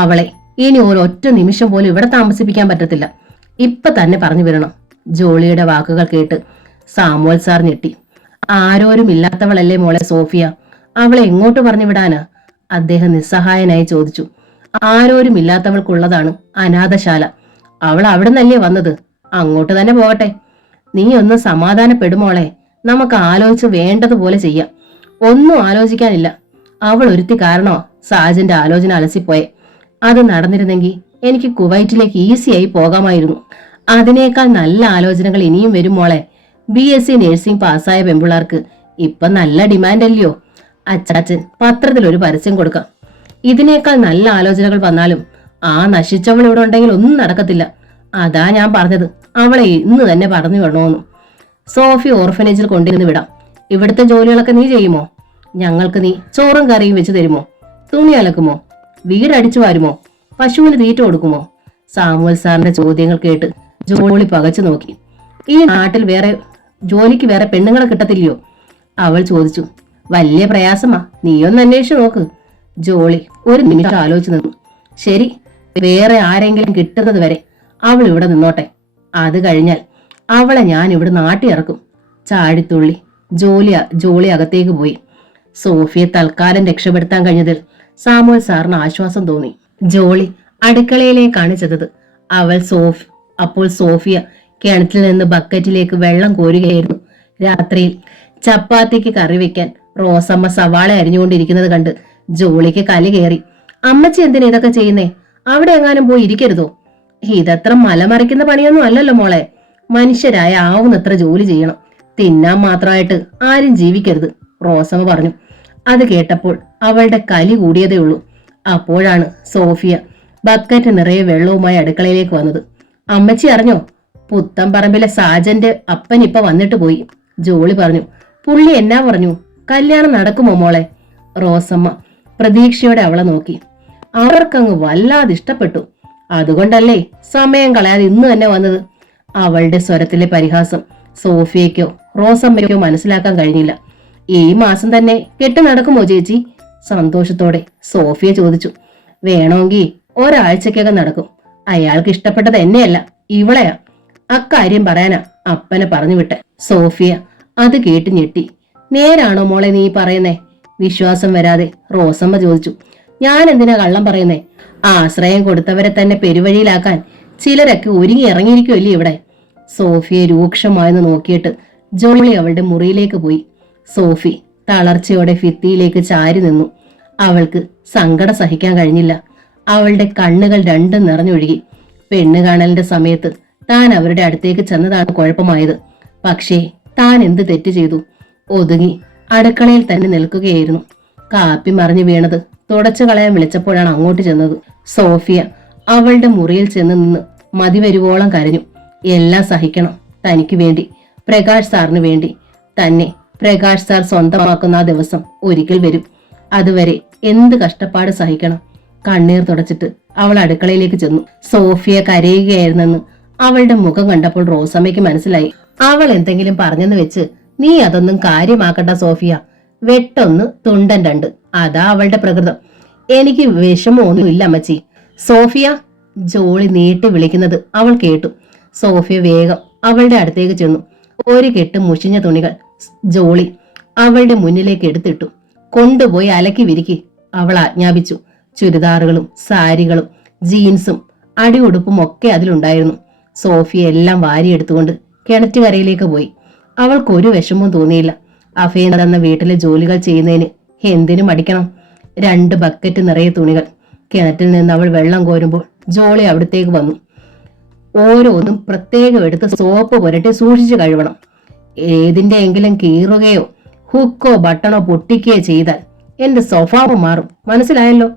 അവളെ ഇനി ഒരൊറ്റ നിമിഷം പോലും ഇവിടെ താമസിപ്പിക്കാൻ പറ്റത്തില്ല. ഇപ്പൊ തന്നെ പറഞ്ഞു വിടണം. ജോളിയുടെ വാക്കുകൾ കേട്ട് സാമുവൽ സാർ ഞെട്ടി. ആരോരും ഇല്ലാത്തവളല്ലേ മോളെ സോഫിയ, അവളെ എങ്ങോട്ട് പറഞ്ഞു വിടാനാ? അദ്ദേഹം നിസ്സഹായനായി ചോദിച്ചു. ആരോരും ഇല്ലാത്തവൾക്കുള്ളതാണ് അനാഥശാല. അവൾ അവിടെ നിന്നല്ലേ വന്നത്, അങ്ങോട്ട് തന്നെ പോകട്ടെ. നീ ഒന്ന് സമാധാനപ്പെടുമോളെ, നമുക്ക് ആലോചിച്ച് വേണ്ടതുപോലെ ചെയ്യാം. ഒന്നും ആലോചിക്കാനില്ല. അവൾ ഒരുത്തി കാരണോ സാജന്റെ ആലോചന അലസിപ്പോയെ. അത് നടന്നിരുന്നെങ്കിൽ എനിക്ക് കുവൈറ്റിലേക്ക് ഈസിയായി പോകാമായിരുന്നു. അതിനേക്കാൾ നല്ല ആലോചനകൾ ഇനിയും വരും മോളെ. BSc നഴ്സിംഗ് പാസ്സായ പെമ്പിള്ളാർക്ക് ഇപ്പൊ നല്ല ഡിമാൻഡ് അല്ലയോ? അച്ചാച്ചൻ പത്രത്തിൽ ഒരു പരസ്യം കൊടുക്കാം. ഇതിനേക്കാൾ നല്ല ആലോചനകൾ വന്നാലും ആ നശിച്ചവൾ ഇവിടെ ഉണ്ടെങ്കിൽ ഒന്നും നടക്കത്തില്ല. അതാ ഞാൻ പറഞ്ഞത് അവളെ ഇന്ന് തന്നെ പറഞ്ഞു വിടണോന്നു. സോഫി ഓർഫനേജിൽ കൊണ്ടിരുന്ന് വിടാം. ഇവിടുത്തെ ജോലികളൊക്കെ നീ ചെയ്യുമോ? ഞങ്ങൾക്ക് നീ ചോറും കറിയും വെച്ച് തരുമോ? തുണി അലക്കുമോ? വീടടിച്ചു വാരുമോ? പശുവിന് തീറ്റ കൊടുക്കുമോ? സാമുവൽ സാറിന്റെ ചോദ്യങ്ങൾ കേട്ട് ജോളി പകച്ചു നോക്കി. ഈ നാട്ടിൽ ജോലിക്ക് വേറെ പെണ്ണുങ്ങളെ കിട്ടത്തില്ലയോ? അവൾ ചോദിച്ചു. വലിയ പ്രയാസമാ, നീയൊന്ന് അന്വേഷിച്ചു നോക്ക്. ജോളി ഒരു നിമിഷം ആലോചിച്ചു നിന്നു. ശരി, വേറെ ആരെങ്കിലും കിട്ടുന്നത് വരെ അവൾ ഇവിടെ നിന്നോട്ടെ. അത് കഴിഞ്ഞാൽ അവളെ ഞാൻ ഇവിടെ നാട്ടി ഇറക്കും. ചാടിത്തുള്ളി ജോളി അകത്തേക്ക് പോയി. സോഫിയെ തൽക്കാലം രക്ഷപ്പെടുത്താൻ കഴിഞ്ഞതിൽ സാമുവൽ സാറിന് ആശ്വാസം തോന്നി. ജോളി അടുക്കളയിലേക്കാണ് ചെന്നത്. അപ്പോൾ സോഫിയ കിണറ്റിൽ നിന്ന് ബക്കറ്റിലേക്ക് വെള്ളം കോരുകയായിരുന്നു. രാത്രിയിൽ ചപ്പാത്തിക്ക് കറി വെക്കാൻ റോസമ്മ സവാള അരിഞ്ഞുകൊണ്ടിരിക്കുന്നത് കണ്ട് ജോളിക്ക് കലി കയറി. അമ്മച്ചി എന്തിനാ ഇതൊക്കെ ചെയ്യുന്നേ? അവിടെ എങ്ങാനും പോയി ഇരിക്കരുതോ? ഇതത്ര മലമറിക്കുന്ന പണിയൊന്നും അല്ലല്ലോ മോളെ. മനുഷ്യരായ ആവുന്നത്ര ജോലി ചെയ്യണം. തിന്നാൻ മാത്രമായിട്ട് ആരും ജീവിക്കരുത്, റോസമ്മ പറഞ്ഞു. അത് കേട്ടപ്പോൾ അവളുടെ കലി കൂടിയതേ ഉള്ളൂ. അപ്പോഴാണ് സോഫിയ ബക്കറ്റ് നിറയെ വെള്ളവുമായി അടുക്കളയിലേക്ക് വന്നത്. അമ്മച്ചി അറിഞ്ഞോ? പുത്തൻ പറമ്പിലെ സാജന്റെ അപ്പൻ ഇപ്പൊ വന്നിട്ട് പോയി, ജോളി പറഞ്ഞു. പുള്ളി എന്നാ പറഞ്ഞു? കല്യാണം നടക്കുമോ മോളെ? റോസമ്മ പ്രതീക്ഷയോടെ അവളെ നോക്കി. അവർക്കങ്ങ് വല്ലാതെ ഇഷ്ടപ്പെട്ടു. അതുകൊണ്ടല്ലേ സമയം കളയാതെ ഇന്ന് തന്നെ വന്നത്. അവളുടെ സ്വരത്തിലെ പരിഹാസം സോഫിയയ്ക്കോ റോസമ്മയ്ക്കോ മനസ്സിലാക്കാൻ കഴിഞ്ഞില്ല. ഈ മാസം തന്നെ കെട്ട് നടക്കുമോ ചേച്ചി? സന്തോഷത്തോടെ സോഫിയ ചോദിച്ചു. വേണമെങ്കിൽ ഒരാഴ്ചക്കകം നടക്കും. അയാൾക്ക് ഇഷ്ടപ്പെട്ടത് എന്നെയല്ല, ഇവളെയാ. അക്കാര്യം പറയാനാ അപ്പനെ പറഞ്ഞു വിട്ടെ. സോഫിയ അത് കേട്ട് ഞെട്ടി. നേരാണോ മോളെ നീ പറയുന്നേ? വിശ്വാസം വരാതെ റോസമ്മ ചോദിച്ചു. ഞാൻ എന്തിനാ കള്ളം പറയുന്നേ? ആശ്രയം കൊടുത്തവരെ തന്നെ പെരുവഴിയിലാക്കാൻ ചിലരൊക്കെ ഒരുങ്ങി ഇറങ്ങിയിരിക്കുമല്ലേ ഇവിടെ. സോഫിയെ രൂക്ഷമായെന്ന് നോക്കിയിട്ട് ജോളി അവളുടെ മുറിയിലേക്ക് പോയി. സോഫി തളർച്ചയോടെ ഭിത്തിയിലേക്ക് ചാരി നിന്നു. അവൾക്ക് സങ്കടം സഹിക്കാൻ കഴിഞ്ഞില്ല. അവളുടെ കണ്ണുകൾ രണ്ടും നിറഞ്ഞൊഴുകി. പെണ്ണ് കാണലിന്റെ സമയത്ത് താൻ അവരുടെ അടുത്തേക്ക് ചെന്നതാണ് കുഴപ്പമായത്. പക്ഷേ താൻ എന്ത് തെറ്റ് ചെയ്തു? ഒതുങ്ങി അടുക്കളയിൽ തന്നെ നിൽക്കുകയായിരുന്നു. കാപ്പി മറിഞ്ഞു വീണത് തുടച്ചു കളയാൻ വിളിച്ചപ്പോഴാണ് അങ്ങോട്ട് ചെന്നത്. സോഫിയ അവളുടെ മുറിയിൽ ചെന്ന് നിന്ന് മതിവരുവോളം കരഞ്ഞു. എല്ലാം സഹിക്കണം, തനിക്ക് വേണ്ടി, പ്രകാശ് സാറിന് വേണ്ടി. തന്നെ പ്രകാശ് സാർ സ്വന്തമാക്കുന്ന ആ ദിവസം ഒരിക്കൽ വരും. അതുവരെ എന്ത് കഷ്ടപ്പാട് സഹിക്കണം. കണ്ണീർ തുടച്ചിട്ട് അവൾ അടുക്കളയിലേക്ക് ചെന്നു. സോഫിയ കരയുകയായിരുന്നെന്ന് അവളുടെ മുഖം കണ്ടപ്പോൾ റോസമ്മയ്ക്ക് മനസ്സിലായി. അവൾ എന്തെങ്കിലും പറഞ്ഞെന്ന് വെച്ച് നീ അതൊന്നും കാര്യമാക്കണ്ട സോഫിയ. വെട്ടൊന്ന് തുണ്ടൻ രണ്ട്, അതാ അവളുടെ പ്രകൃതം. എനിക്ക് വിഷമമൊന്നുമില്ല അമ്മച്ചി. സോഫിയ, ജോളി നീട്ടി വിളിക്കുന്നത് അവൾ കേട്ടു. സോഫിയ വേഗം അവളുടെ അടുത്തേക്ക് ചെന്നു. ഒരു കെട്ട് മുഷിഞ്ഞ തുണികൾ ജോളി അവളുടെ മുന്നിലേക്ക് എടുത്തിട്ടു. കൊണ്ടുപോയി അലക്കി വിരിക്കി, അവൾ ആജ്ഞാപിച്ചു. ചുരിദാറുകളും സാരികളും ജീൻസും അടിയുടുപ്പും ഒക്കെ അതിലുണ്ടായിരുന്നു. സോഫിയ എല്ലാം വാരിയെടുത്തുകൊണ്ട് കിണറ്റുകരയിലേക്ക് പോയി. അവൾക്കൊരു വിഷമവും തോന്നിയില്ല. അഫീന തന്ന വീട്ടിലെ ജോലികൾ ചെയ്യുന്നതിന് എന്തിനും അടിക്കണം. 2 ബക്കറ്റ് നിറയെ തുണികൾ, കിണറ്റിൽ നിന്ന് അവൾ വെള്ളം കോരുമ്പോൾ ജോളി അവിടത്തേക്ക് വന്നു. ഓരോന്നും പ്രത്യേകം എടുത്ത് സോപ്പ് പുരട്ടി സൂക്ഷിച്ചു കഴുകണം. ഏതിന്റെ എങ്കിലും കീറുകയോ ഹുക്കോ ബട്ടണോ പൊട്ടിക്കുകയോ ചെയ്താൽ എന്റെ സ്വഭാവം മാറും, മനസ്സിലായല്ലോ?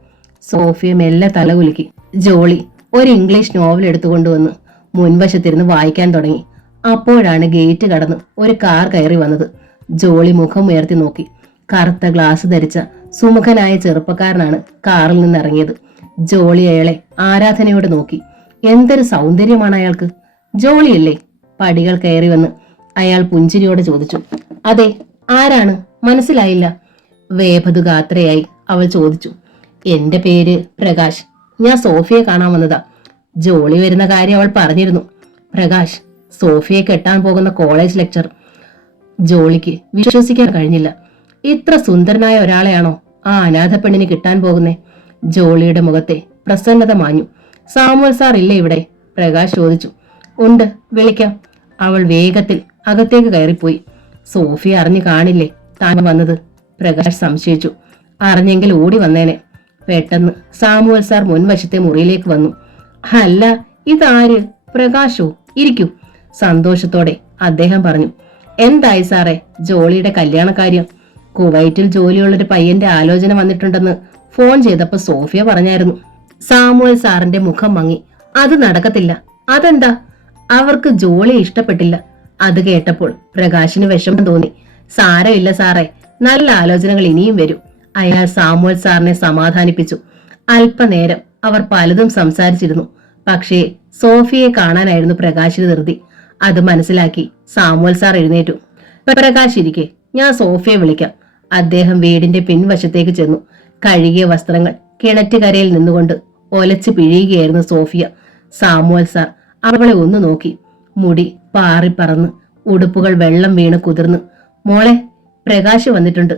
സോഫിയ മെല്ലെ തലകുലുക്കി. ജോളി ഒരു ഇംഗ്ലീഷ് നോവൽ എടുത്തുകൊണ്ടുവന്ന് മുൻവശത്തിരുന്ന് വായിക്കാൻ തുടങ്ങി. അപ്പോഴാണ് ഗേറ്റ് കടന്ന് ഒരു കാർ കയറി വന്നത്. ജോളി മുഖം ഉയർത്തി നോക്കി. കറുത്ത ഗ്ലാസ് ധരിച്ച സുമുഖനായ ചെറുപ്പക്കാരനാണ് കാറിൽ നിന്ന് ഇറങ്ങിയത്. ജോളി അയാളെ ആരാധനയോട് നോക്കി. എന്തൊരു സൗന്ദര്യമാണ് അയാൾക്ക്! ജോളിയല്ലേ? പടികൾ കയറി വന്ന് അയാൾ പുഞ്ചിരിയോടെ ചോദിച്ചു. അതെ, ആരാണ്? മനസ്സിലായില്ല. വേഭതു ഗാത്രയായി അവൾ ചോദിച്ചു. എന്റെ പേര് പ്രകാശ്. ഞാൻ സോഫിയെ കാണാൻ വന്നതാ. ജോളി വരുന്ന കാര്യം അവൾ പറഞ്ഞിരുന്നു. പ്രകാശ്, സോഫിയെ കെട്ടാൻ പോകുന്ന കോളേജ് ലെക്ചർ. ജോളിക്ക് വിശ്വസിക്കാൻ കഴിഞ്ഞില്ല. ഇത്ര സുന്ദരനായ ഒരാളെയാണോ ആ അനാഥ പെണ്ണിന് കിട്ടാൻ പോകുന്നേ? ജോളിയുടെ മുഖത്തെ പ്രസന്നത മാഞ്ഞു. സാമുവൽ സാർ ഇല്ലേ ഇവിടെ? പ്രകാശ് ചോദിച്ചു. ഉണ്ട്, വിളിക്കാം. അവൾ വേഗത്തിൽ അകത്തേക്ക് കയറിപ്പോയി. സോഫിയ അറിഞ്ഞു കാണില്ലേ താൻ വന്നത്? പ്രകാശ് സംശയിച്ചു. അറിഞ്ഞെങ്കിൽ ഓടി വന്നേനെ. പെട്ടെന്ന് സാമുവൽ സാർ മുൻവശത്തെ മുറിയിലേക്ക് വന്നു. അല്ല, ഇതാര്? പ്രകാശോ? ഇരിക്കൂ, സന്തോഷത്തോടെ അദ്ദേഹം പറഞ്ഞു. എന്തായി സാറേ ജോളിയുടെ കല്യാണക്കാര്യം? കുവൈറ്റിൽ ജോലിയുള്ളൊരു പയ്യന്റെ ആലോചന വന്നിട്ടുണ്ടെന്ന് ഫോൺ ചെയ്തപ്പോ സോഫിയ പറഞ്ഞായിരുന്നു. സാമുവൽ സാറിന്റെ മുഖം മങ്ങി. അത് നടക്കത്തില്ല. അതെന്താ? അവർക്ക് ജോളിയെ ഇഷ്ടപ്പെട്ടില്ല. അത് കേട്ടപ്പോൾ പ്രകാശിന് വിഷമം തോന്നി. സാരമില്ല സാറേ, നല്ല ആലോചനകൾ ഇനിയും വരും. അയാൾ സാമുവൽ സാറിനെ സമാധാനിപ്പിച്ചു. അല്പനേരം അവർ പലതും സംസാരിച്ചിരുന്നു. പക്ഷേ സോഫിയെ കാണാനായിരുന്നു പ്രകാശിന് ധൃതി. അത് മനസ്സിലാക്കി സാമുവൽ സാർ എഴുന്നേറ്റു. പ്രകാശ് ഇരിക്കെ, ഞാൻ സോഫിയെ വിളിക്കാം. അദ്ദേഹം വീടിന്റെ പിൻവശത്തേക്ക് ചെന്നു. കഴുകിയ വസ്ത്രങ്ങൾ കിണറ്റുകരയിൽ നിന്നുകൊണ്ട് ഒലച്ച് പിഴിയുകയായിരുന്നു സോഫിയ. സാമുവൽ സാർ അവളെ ഒന്ന് നോക്കി. മുടി പാറിപ്പറന്ന്, ഉടുപ്പുകൾ വെള്ളം വീണ് കുതിർന്ന്. മോളെ, പ്രകാശ് വന്നിട്ടുണ്ട്.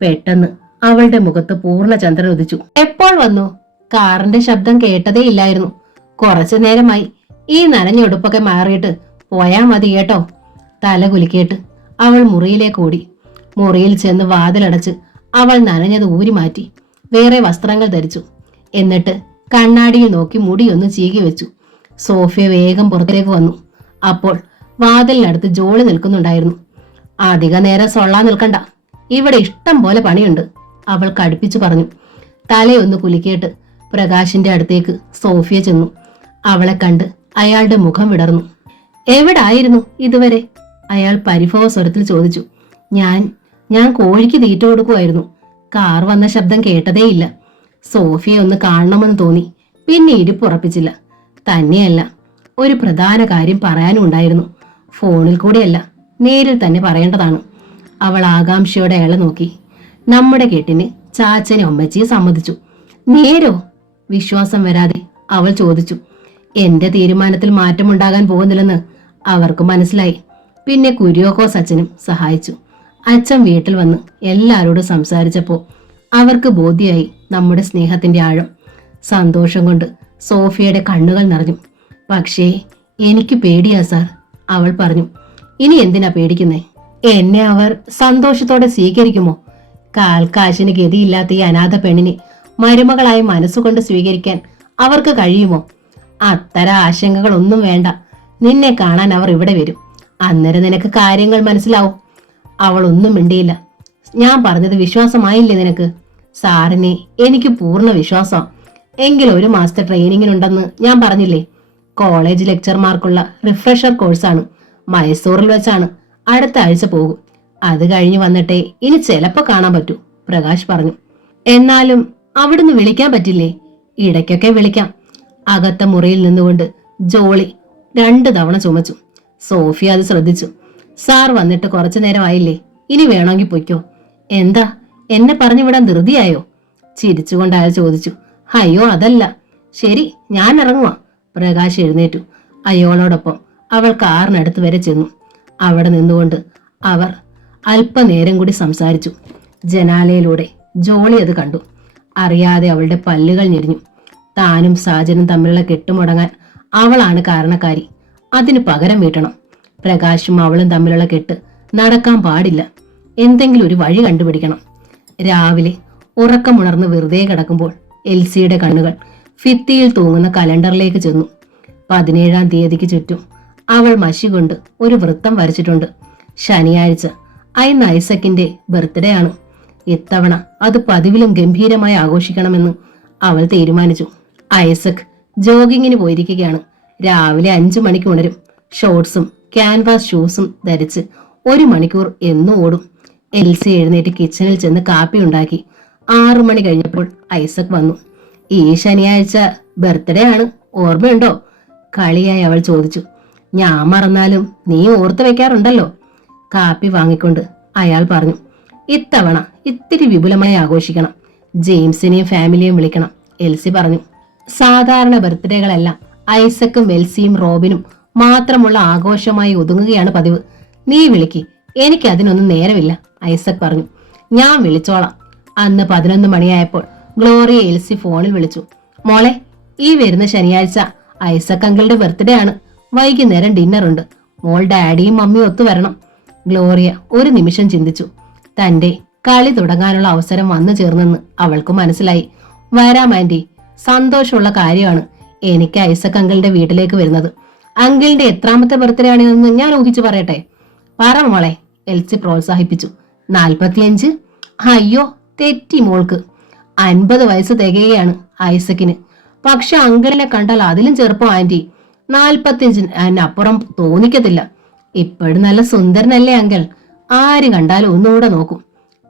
പെട്ടെന്ന് അവളുടെ മുഖത്ത് പൂർണ്ണ ചന്ദ്രൻ ഉദിച്ചു. എപ്പോൾ വന്നു? കാറിന്റെ ശബ്ദം കേട്ടതേ ഇല്ലായിരുന്നു. കുറച്ചു നേരമായി. ഈ നനഞ്ഞ ഉടുപ്പൊക്കെ മാറിയിട്ട് പോയാ മതി കേട്ടോ. തല കുലുക്കിയിട്ട് അവൾ മുറിയിലേക്ക് ഓടി. മുറിയിൽ ചെന്ന് വാതിലടച്ച് അവൾ നനഞ്ഞത് ഊരി മാറ്റി വേറെ വസ്ത്രങ്ങൾ ധരിച്ചു. എന്നിട്ട് കണ്ണാടിയിൽ നോക്കി മുടിയൊന്ന് ചീകി വെച്ചു. സോഫിയ വേഗം പുറത്തേക്ക് വന്നു. അപ്പോൾ വാതിലിനടുത്ത് ജോളി നിൽക്കുന്നുണ്ടായിരുന്നു. അധിക നേരം സൊള്ളാൻ നിൽക്കണ്ട, ഇവിടെ ഇഷ്ടം പോലെ പണിയുണ്ട്, അവൾ കടുപ്പിച്ചു പറഞ്ഞു. തലയൊന്ന് കുലുക്കിയിട്ട് പ്രകാശിന്റെ അടുത്തേക്ക് സോഫിയ ചെന്നു. അവളെ കണ്ട് അയാളുടെ മുഖം വിടർന്നു. എവിടായിരുന്നു ഇതുവരെ? അയാൾ പരിഭവ സ്വരത്തിൽ ചോദിച്ചു. ഞാൻ കോഴിക്ക് തീറ്റ കൊടുക്കുമായിരുന്നു. കാർ വന്ന ശബ്ദം കേട്ടതേയില്ല. സോഫിയെ ഒന്ന് കാണണമെന്ന് തോന്നി. പിന്നെ ഇരിപ്പുറപ്പിച്ചില്ല. തന്നെയല്ല, ഒരു പ്രധാന കാര്യം പറയാനും ഉണ്ടായിരുന്നു. ഫോണിൽ കൂടെയല്ല, നേരിൽ തന്നെ പറയേണ്ടതാണ്. അവൾ ആകാംക്ഷയോടെ അയാളെ നോക്കി. നമ്മുടെ കെട്ടിന് ചാച്ചനെ അമ്മച്ചിയെ സമ്മതിച്ചു. നേരോ? വിശ്വാസം വരാതെ അവൾ ചോദിച്ചു. എന്റെ തീരുമാനത്തിൽ മാറ്റമുണ്ടാകാൻ പോകുന്നില്ലെന്ന് അവർക്ക് മനസ്സിലായി. പിന്നെ കുര്യോക്കോസ് അച്ഛനും സഹായിച്ചു. അച്ഛൻ വീട്ടിൽ വന്ന് എല്ലാവരോടും സംസാരിച്ചപ്പോ അവർക്ക് ബോധ്യായി നമ്മുടെ സ്നേഹത്തിന്റെ ആഴം. സന്തോഷം കൊണ്ട് സോഫിയയുടെ കണ്ണുകൾ നിറഞ്ഞു. പക്ഷേ എനിക്ക് പേടിയാ സാർ, അവൾ പറഞ്ഞു. ഇനി എന്തിനാ പേടിക്കുന്നേ? എന്നെ അവർ സന്തോഷത്തോടെ സ്വീകരിക്കുമോ? കാൽക്കാശിന് ഗതിയില്ലാത്ത ഈ അനാഥ പെണ്ണിനെ മരുമകളായി മനസ്സുകൊണ്ട് സ്വീകരിക്കാൻ അവർക്ക് കഴിയുമോ? അത്തരം ആശങ്കകളൊന്നും വേണ്ട. നിന്നെ കാണാൻ അവർ ഇവിടെ വരും. അന്നേരം നിനക്ക് കാര്യങ്ങൾ മനസ്സിലാവും. അവൾ ഒന്നും മിണ്ടിയില്ല. ഞാൻ പറഞ്ഞത് വിശ്വാസമായില്ലേ നിനക്ക്? സാറിനെ എനിക്ക് പൂർണ്ണ വിശ്വാസം. എങ്കിലും ഒരു മാസത്തെ ട്രെയിനിങ്ങിനുണ്ടെന്ന് ഞാൻ പറഞ്ഞില്ലേ? കോളേജ് ലെക്ചർമാർക്കുള്ള റിഫ്രഷർ കോഴ്സാണ്. മൈസൂറിൽ വെച്ചാണ്. അടുത്ത ആഴ്ച പോകും. അത് കഴിഞ്ഞ് വന്നിട്ടേ ഇനി ചിലപ്പോ കാണാൻ പറ്റൂ, പ്രകാശ് പറഞ്ഞു. എന്നാലും അവിടുന്ന് വിളിക്കാൻ പറ്റില്ലേ? ഇടയ്ക്കൊക്കെ വിളിക്കാം. അകത്ത മുറിയിൽ നിന്നുകൊണ്ട് ജോളി 2 തവണ ചുമച്ചു. സോഫിയ അത് ശ്രദ്ധിച്ചു. സാർ വന്നിട്ട് കുറച്ചു നേരമായില്ലേ? ഇനി വേണമെങ്കിൽ പൊയ്ക്കോ. എന്താ, എന്നെ പറഞ്ഞു വിടാൻ ധൃതിയായോ? ചിരിച്ചുകൊണ്ട് അയാൾ ചോദിച്ചു. അയ്യോ അതല്ല. ശരി, ഞാൻ ഇറങ്ങുവാ. പ്രകാശ് എഴുന്നേറ്റു. അയാളോടൊപ്പം അവൾ കാറിനടുത്ത് വരെ ചെന്നു. അവിടെ നിന്നുകൊണ്ട് അവർ അല്പനേരം കൂടി സംസാരിച്ചു. ജനാലയിലൂടെ ജോളി അത് കണ്ടു. അറിയാതെ അവളുടെ പല്ലുകൾ ഞെരിഞ്ഞു. താനും സാജനും തമ്മിലുള്ള കെട്ടുമുടങ്ങാൻ അവളാണ് കാരണക്കാരി. അതിന് പകരം വീട്ടണം. പ്രകാശും അവളും തമ്മിലുള്ള കെട്ട് നടക്കാൻ പാടില്ല. എന്തെങ്കിലും ഒരു വഴി കണ്ടുപിടിക്കണം. രാവിലെ ഉറക്കമുണർന്ന് വെറുതെ കിടക്കുമ്പോൾ എൽസിയുടെ കണ്ണുകൾ ഭിത്തിയിൽ തൂങ്ങുന്ന കലണ്ടറിലേക്ക് ചെന്നു. 17-ാം തീയതിക്ക് ചുറ്റും അവൾ മഷി കൊണ്ട് ഒരു വൃത്തം വരച്ചിട്ടുണ്ട്. ശനിയാഴ്ച അന്ന് ഐസക്കിന്റെ ബർത്ത്ഡേ ആണ്. ഇത്തവണ അത് പതിവിലും ഗംഭീരമായി ആഘോഷിക്കണമെന്ന് അവൾ തീരുമാനിച്ചു. ഐസക് ജോഗിങ്ങിന് പോയിരിക്കുകയാണ്. രാവിലെ 5 മണിക്ക് ഉണരും. ഷോർട്സും ക്യാൻവാസ് ഷൂസും ധരിച്ച് 1 മണിക്കൂർ എന്നും ഓടും. എൽസി എഴുന്നേറ്റ് കിച്ചണിൽ ചെന്ന് കാപ്പി ഉണ്ടാക്കി. 6 മണി കഴിഞ്ഞപ്പോൾ ഐസക് വന്നു. ഈ ശനിയാഴ്ച ബർത്ത്ഡേ ആണ്, ഓർമ്മയുണ്ടോ? കളിയായി അവൾ ചോദിച്ചു. ഞാൻ മറന്നാലും നീ ഓർത്ത് വെക്കാറുണ്ടല്ലോ. കാപ്പി വാങ്ങിക്കൊണ്ട് അയാൾ പറഞ്ഞു. ഇത്തവണ ഇത്തിരി വിപുലമായി ആഘോഷിക്കണം. ജെയിംസിനെയും ഫാമിലിയെയും വിളിക്കണം, എൽസി പറഞ്ഞു. സാധാരണ ബർത്ത്ഡേകളെല്ലാം ഐസക്കും എൽസിയും റോബിനും മാത്രമുള്ള ആഘോഷമായി ഒതുങ്ങുകയാണ് പതിവ്. നീ വിളിക്ക്, എനിക്ക് അതിനൊന്നും നേരമില്ല, ഐസക് പറഞ്ഞു. ഞാൻ വിളിച്ചോളാം. അന്ന് 11 മണിയായപ്പോൾ ഗ്ലോറിയ എൽസി ഫോണിൽ വിളിച്ചു. മോളെ, ഈ വരുന്ന ശനിയാഴ്ച ഐസക് അങ്കിളുടെ ബർത്ത്ഡേ ആണ്. വൈകുന്നേരം ഡിന്നർ ഉണ്ട്. മോൾ ഡാഡിയും മമ്മിയും ഒത്തുവരണം. ഗ്ലോറിയ ഒരു നിമിഷം ചിന്തിച്ചു. തന്റെ കളി തുടങ്ങാനുള്ള അവസരം വന്നു ചേർന്നെന്ന് അവൾക്ക് മനസ്സിലായി. വരാം ആന്റി, സന്തോഷമുള്ള കാര്യമാണ്. എനിക്ക് ഐസക് അങ്കിളുടെ വീട്ടിലേക്ക് വരുന്നത്. അങ്കിളിന്റെ എത്രാമത്തെ ബർത്ത്ഡേ ആണെന്ന് ഞാൻ ഊഹിച്ചു പറയട്ടെ? പറ മോളെ, എൽസി പ്രോത്സാഹിപ്പിച്ചു. 45. അയ്യോ, തെറ്റി മോൾക്ക്. 50 വയസ്സ് തികയാണ് ഐസക്കിന്. പക്ഷെ അങ്കിളിനെ കണ്ടാൽ അതിലും ചെറുപ്പം ആന്റി. 45 അപ്പുറം തോന്നിക്കത്തില്ല. ഇപ്പോഴും നല്ല സുന്ദരനല്ലേ അങ്കിൾ? ആര് കണ്ടാലും ഒന്നുകൂടെ നോക്കും.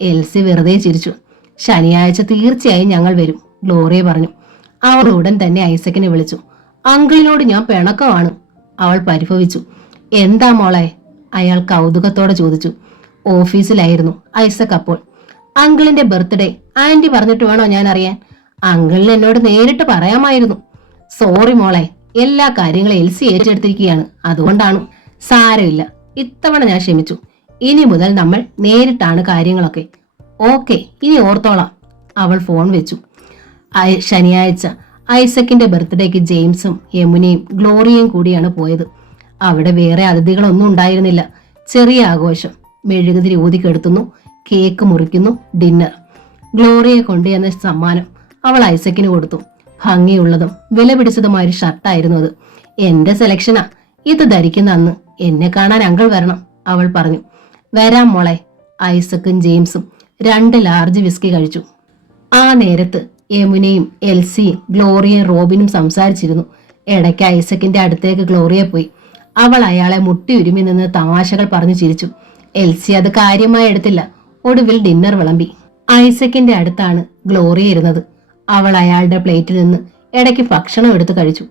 എൽസി വെറുതെ ചിരിച്ചു. ശനിയാഴ്ച തീർച്ചയായും ഞങ്ങൾ വരും, ഗ്ലോറിയ പറഞ്ഞു. അവൾ ഉടൻ തന്നെ ഐസക്കിനെ വിളിച്ചു. അങ്കിളിനോട് ഞാൻ പിണക്കമാണ്, അവൾ പരിഭവിച്ചു. എന്താ മോളെ? അയാൾ കൗതുകത്തോടെ ചോദിച്ചു. ഓഫീസിലായിരുന്നു ഐസക് അപ്പോൾ. അങ്കിളിന്റെ ബർത്ത്ഡേ ആന്റി പറഞ്ഞിട്ട് വേണോ ഞാൻ അറിയാൻ? അങ്കിളിന് എന്നോട് നേരിട്ട് പറയാമായിരുന്നു. സോറി മോളെ, എല്ലാ കാര്യങ്ങളും എൽസി ഏറ്റെടുത്തിരിക്കുകയാണ്, അതുകൊണ്ടാണ്. സാരമില്ല, ഇത്തവണ ഞാൻ ക്ഷമിച്ചു. ഇനി മുതൽ നമ്മൾ നേരിട്ടാണ് കാര്യങ്ങളൊക്കെ. ഓക്കെ, ഇനി ഓർത്തോളാം. അവൾ ഫോൺ വെച്ചു. ശനിയാഴ്ച ഐസക്കിന്റെ ബർത്ത്ഡേക്ക് ജെയിംസും യമുനയും ഗ്ലോറിയയും കൂടിയാണ് പോയത്. അവിടെ വേറെ അതിഥികളൊന്നും ഉണ്ടായിരുന്നില്ല. ചെറിയ ആഘോഷം. മെഴുകുതിരി ഊതിക്കെടുത്തുന്നു, കേക്ക് മുറിക്കുന്നു, ഡിന്നർ. ഗ്ലോറിയെ കൊണ്ടുവന്ന സമ്മാനം അവൾ ഐസക്കിന് കൊടുത്തു. ഭംഗിയുള്ളതും വില പിടിച്ചതുമായ ഒരു ഷർട്ടായിരുന്നു അത്. എന്റെ സെലക്ഷനാ. ഇത് ധരിക്കുന്ന അന്ന് എന്നെ കാണാൻ അങ്കിൾ വരണം, അവൾ പറഞ്ഞു. വരാം മോളെ. ഐസക്കും ജെയിംസും 2 ലാർജ് വിസ്കി കഴിച്ചു. ആ നേരത്ത് യമുനയും എൽസിയും ഗ്ലോറിയയും റോബിനും സംസാരിച്ചിരുന്നു. ഇടയ്ക്ക് ഐസക്കിന്റെ അടുത്തേക്ക് ഗ്ലോറിയ പോയി. അവൾ അയാളെ മുട്ടി ഉരുമി നിന്ന് തമാശകൾ പറഞ്ഞു ചിരിച്ചു. എൽസി അത് കാര്യമായി എടുത്തില്ല. ഒടുവിൽ ഡിന്നർ വിളമ്പി. ഐസക്കിന്റെ അടുത്താണ് ഗ്ലോറിയ ഇരുന്നത്. അവൾ അയാളുടെ പ്ലേറ്റിൽ നിന്ന് ഇടയ്ക്ക് ഭക്ഷണം എടുത്തു കഴിച്ചു.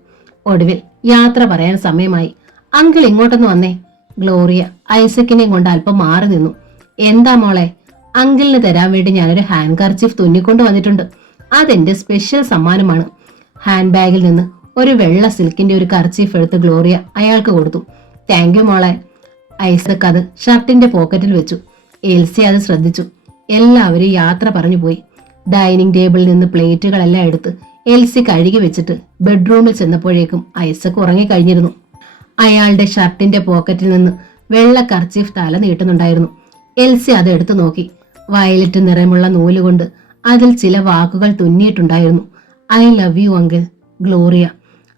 ഒടുവിൽ യാത്ര പറയാൻ സമയമായി. അങ്കിൾ ഇങ്ങോട്ടൊന്ന് വന്നേ. ഗ്ലോറിയ ഐസക്കിനെയും കൊണ്ട് അല്പം മാറി നിന്നു. എന്താ മോളെ? അങ്കിളിന് തരാൻ വേണ്ടി ഞാനൊരു ഹാൻഡ് കർച്ചീഫ് തുന്നിക്കൊണ്ട് വന്നിട്ടുണ്ട്. അതെന്റെ സ്പെഷ്യൽ സമ്മാനമാണ്. ഹാൻഡ് ബാഗിൽ നിന്ന് ഒരു വെള്ള സിൽക്കിന്റെ ഒരു കർച്ചീഫ് എടുത്ത് ഗ്ലോറിയ അയാൾക്ക് കൊടുത്തു. താങ്ക് യു മോളെ. ഐസക് അത് ഷർട്ടിന്റെ പോക്കറ്റിൽ വെച്ചു. എൽസി അത് ശ്രദ്ധിച്ചു. എല്ലാവരും യാത്ര പറഞ്ഞു പോയി. ഡൈനിങ് ടേബിളിൽ നിന്ന് പ്ലേറ്റുകളെല്ലാം എടുത്ത് എൽസി കഴുകി വെച്ചിട്ട് ബെഡ്റൂമിൽ ചെന്നപ്പോഴേക്കും ഐസക് ഉറങ്ങിക്കഴിഞ്ഞിരുന്നു. അയാളുടെ ഷർട്ടിന്റെ പോക്കറ്റിൽ നിന്ന് വെള്ള കർച്ചീഫ് തല നീട്ടുന്നുണ്ടായിരുന്നു. എൽസി അത് എടുത്തു നോക്കി. വയലറ്റ് നിറമുള്ള നൂലുകൊണ്ട് അതിൽ ചില വാക്കുകൾ തുന്നിയിട്ടുണ്ടായിരുന്നു. I love you uncle, Gloria.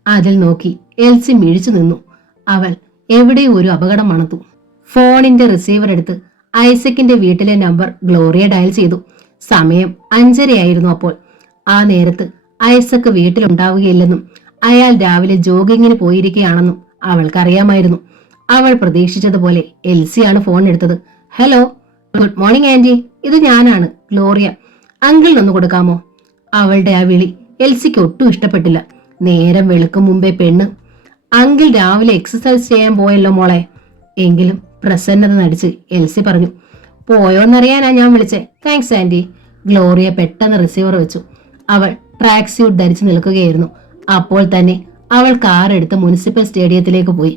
അതിൽ നോക്കി എൽസി മിഴിച്ചു നിന്നു. അവൾ എവിടെയോ ഒരു അപകടം മണത്തു. ഫോണിന്റെ റിസീവർ എടുത്ത് ഐസക്കിന്റെ വീട്ടിലെ നമ്പർ ഗ്ലോറിയ ഡയൽ ചെയ്തു. സമയം 5:30 അപ്പോൾ. ആ നേരത്ത് ഐസക് വീട്ടിലുണ്ടാവുകയില്ലെന്നും അയാൾ രാവിലെ ജോഗിങ്ങിന് പോയിരിക്കുകയാണെന്നും അവൾക്കറിയാമായിരുന്നു. അവൾ പ്രതീക്ഷിച്ചതുപോലെ എൽസിയാണ് ഫോൺ എടുത്തത്. ഹലോ, ഗുഡ് മോർണിംഗ് ആന്റി, ഇത് ഞാനാണ്, ഗ്ലോറിയ. അങ്കിളിനൊന്ന് കൊടുക്കാമോ? അവളുടെ ആ വിളി എൽസിക്ക് ഒട്ടും ഇഷ്ടപ്പെട്ടില്ല. നേരം വെളുക്കും മുമ്പേ പെണ്ണ്. അങ്കിൾ രാവിലെ എക്സസൈസ് ചെയ്യാൻ പോയല്ലോ മോളെ. എങ്കിലും പ്രസന്നത നടിച്ച് എൽസി പറഞ്ഞു. പോയോന്നറിയാനാ ഞാൻ വിളിച്ചേ. Thanks aunty. ഗ്ലോറിയ പെട്ടെന്ന് റിസീവർ വെച്ചു. അവൾ ട്രാക്ക് സ്യൂട്ട് ധരിച്ചു നിൽക്കുകയായിരുന്നു. അപ്പോൾ തന്നെ അവൾ കാർ എടുത്ത് മുനിസിപ്പൽ സ്റ്റേഡിയത്തിലേക്ക് പോയി.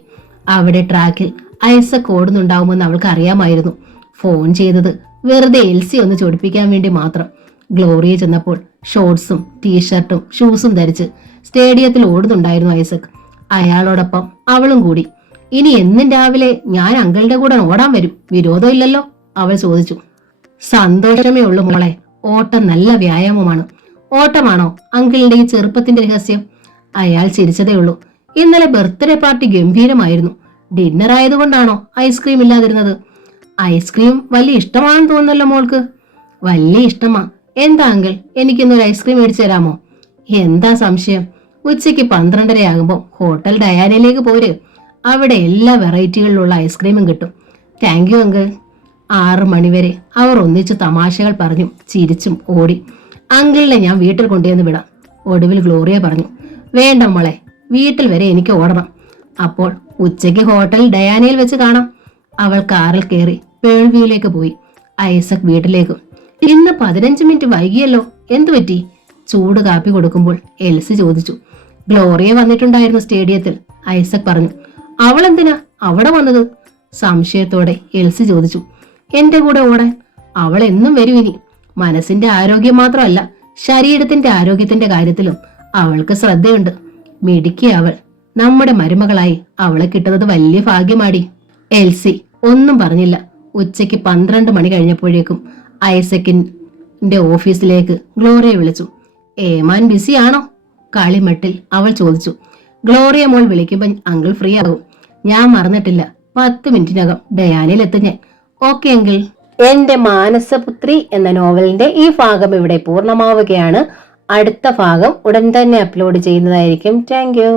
അവിടെ ട്രാക്കിൽ ഐസക് ഓടുന്നുണ്ടാവുമെന്ന് അവൾക്ക് അറിയാമായിരുന്നു. ഫോൺ ചെയ്തത് വെറുതെ എൽസി ഒന്ന് ചൊടിപ്പിക്കാൻ വേണ്ടി മാത്രം. ഗ്ലോറിയ ചെന്നപ്പോൾ ഷോർട്സും ടീഷർട്ടും ഷൂസും ധരിച്ച് സ്റ്റേഡിയത്തിൽ ഓടുന്നുണ്ടായിരുന്നു ഐസക്. അയാളോടൊപ്പം അവളും കൂടി. ഇനി എന്നും രാവിലെ ഞാൻ അങ്കിളുടെ കൂടെ ഓടാൻ വരും, വിരോധം ഇല്ലല്ലോ? അവൾ ചോദിച്ചു. സന്തോഷമേ ഉള്ളൂ മോളെ. ഓട്ടം നല്ല വ്യായാമമാണ്. ഓട്ടമാണോ അങ്കിളിന്റെ ഈ ചെറുപ്പത്തിന്റെ രഹസ്യം? അയാൾ ചിരിച്ചതേ ഉള്ളൂ. ഇന്നലെ ബർത്ത്ഡേ പാർട്ടി ഗംഭീരമായിരുന്നു. ഡിന്നർ ആയതുകൊണ്ടാണോ ഐസ്ക്രീം ഇല്ലാതിരുന്നത്? ഐസ്ക്രീം വലിയ ഇഷ്ടമാണെന്ന് തോന്നുന്നല്ലോ മോൾക്ക്. വലിയ ഇഷ്ടമാ. എന്താ അങ്കിൾ, എനിക്കിന്നൊരു ഐസ്ക്രീം മേടിച്ചു തരാമോ? എന്താ സംശയം? ഉച്ചയ്ക്ക് 12:30 ഹോട്ടൽ ഡയാനയിലേക്ക് പോര്. അവിടെ എല്ലാ വെറൈറ്റികളിലുള്ള ഐസ്ക്രീമും കിട്ടും. Thank you uncle. 6 മണിവരെ അവർ ഒന്നിച്ചു തമാശകൾ പറഞ്ഞും ചിരിച്ചും ഓടി. അങ്കിളിനെ ഞാൻ വീട്ടിൽ കൊണ്ടുവന്ന് വിടാം. ഒടുവിൽ ഗ്ലോറിയ പറഞ്ഞു, വേണ്ട മോളെ, വീട്ടിൽ വരെ എനിക്ക് ഓടണം. അപ്പോൾ ഉച്ചയ്ക്ക് ഹോട്ടൽ ഡയാനയിൽ വെച്ച് കാണാം. അവൾ കാറിൽ കയറി പേൾവ്യൂയിലേക്ക് പോയി. ഐസക് വീട്ടിലേക്കും. ഇന്ന് 15 മിനിറ്റ് വൈകിയല്ലോ, എന്തു പറ്റി? ചൂട് കാപ്പി കൊടുക്കുമ്പോൾ എൽസി ചോദിച്ചു. ഗ്ലോറിയ വന്നിട്ടുണ്ടായിരുന്നു സ്റ്റേഡിയത്തിൽ, ഐസക് പറഞ്ഞു. അവൾ എന്തിനാ അവിടെ വന്നത്? സംശയത്തോടെ എൽസി ചോദിച്ചു. എന്റെ കൂടെ ഓടാൻ. അവൾ എന്നും വരും ഇനി. മനസ്സിന്റെ ആരോഗ്യം മാത്രമല്ല, ശരീരത്തിന്റെ ആരോഗ്യത്തിന്റെ കാര്യത്തിലും അവൾക്ക് ശ്രദ്ധയുണ്ട്. മിടുക്കി അവൾ. നമ്മുടെ മരുമകളായി അവളെ കിട്ടുന്നത് വലിയ ഭാഗ്യമാടി. എൽസി ഒന്നും പറഞ്ഞില്ല. ഉച്ചയ്ക്ക് 12 മണി കഴിഞ്ഞപ്പോഴേക്കും ഐസക്കിന്റെ ഓഫീസിലേക്ക് ഗ്ലോറിയ വിളിച്ചു. ഏമാൻ ബിസിയാണോ? കളിമട്ടിൽ അവൾ ചോദിച്ചു. ഗ്ലോറിയ മോൾ വിളിക്കുമ്പോൾ അങ്കിൾ ഫ്രീ ആകും. ഞാൻ മറന്നിട്ടില്ല, 10 മിനിറ്റിനകം ഡയാനയിൽ എത്തും ഞാൻ. Okay uncle. എന്റെ മാനസപുത്രി എന്ന നോവലിന്റെ ഈ ഭാഗം ഇവിടെ പൂർണ്ണമാവുകയാണ്. അടുത്ത ഭാഗം ഉടൻ തന്നെ അപ്ലോഡ് ചെയ്യുന്നതായിരിക്കും. Thank you.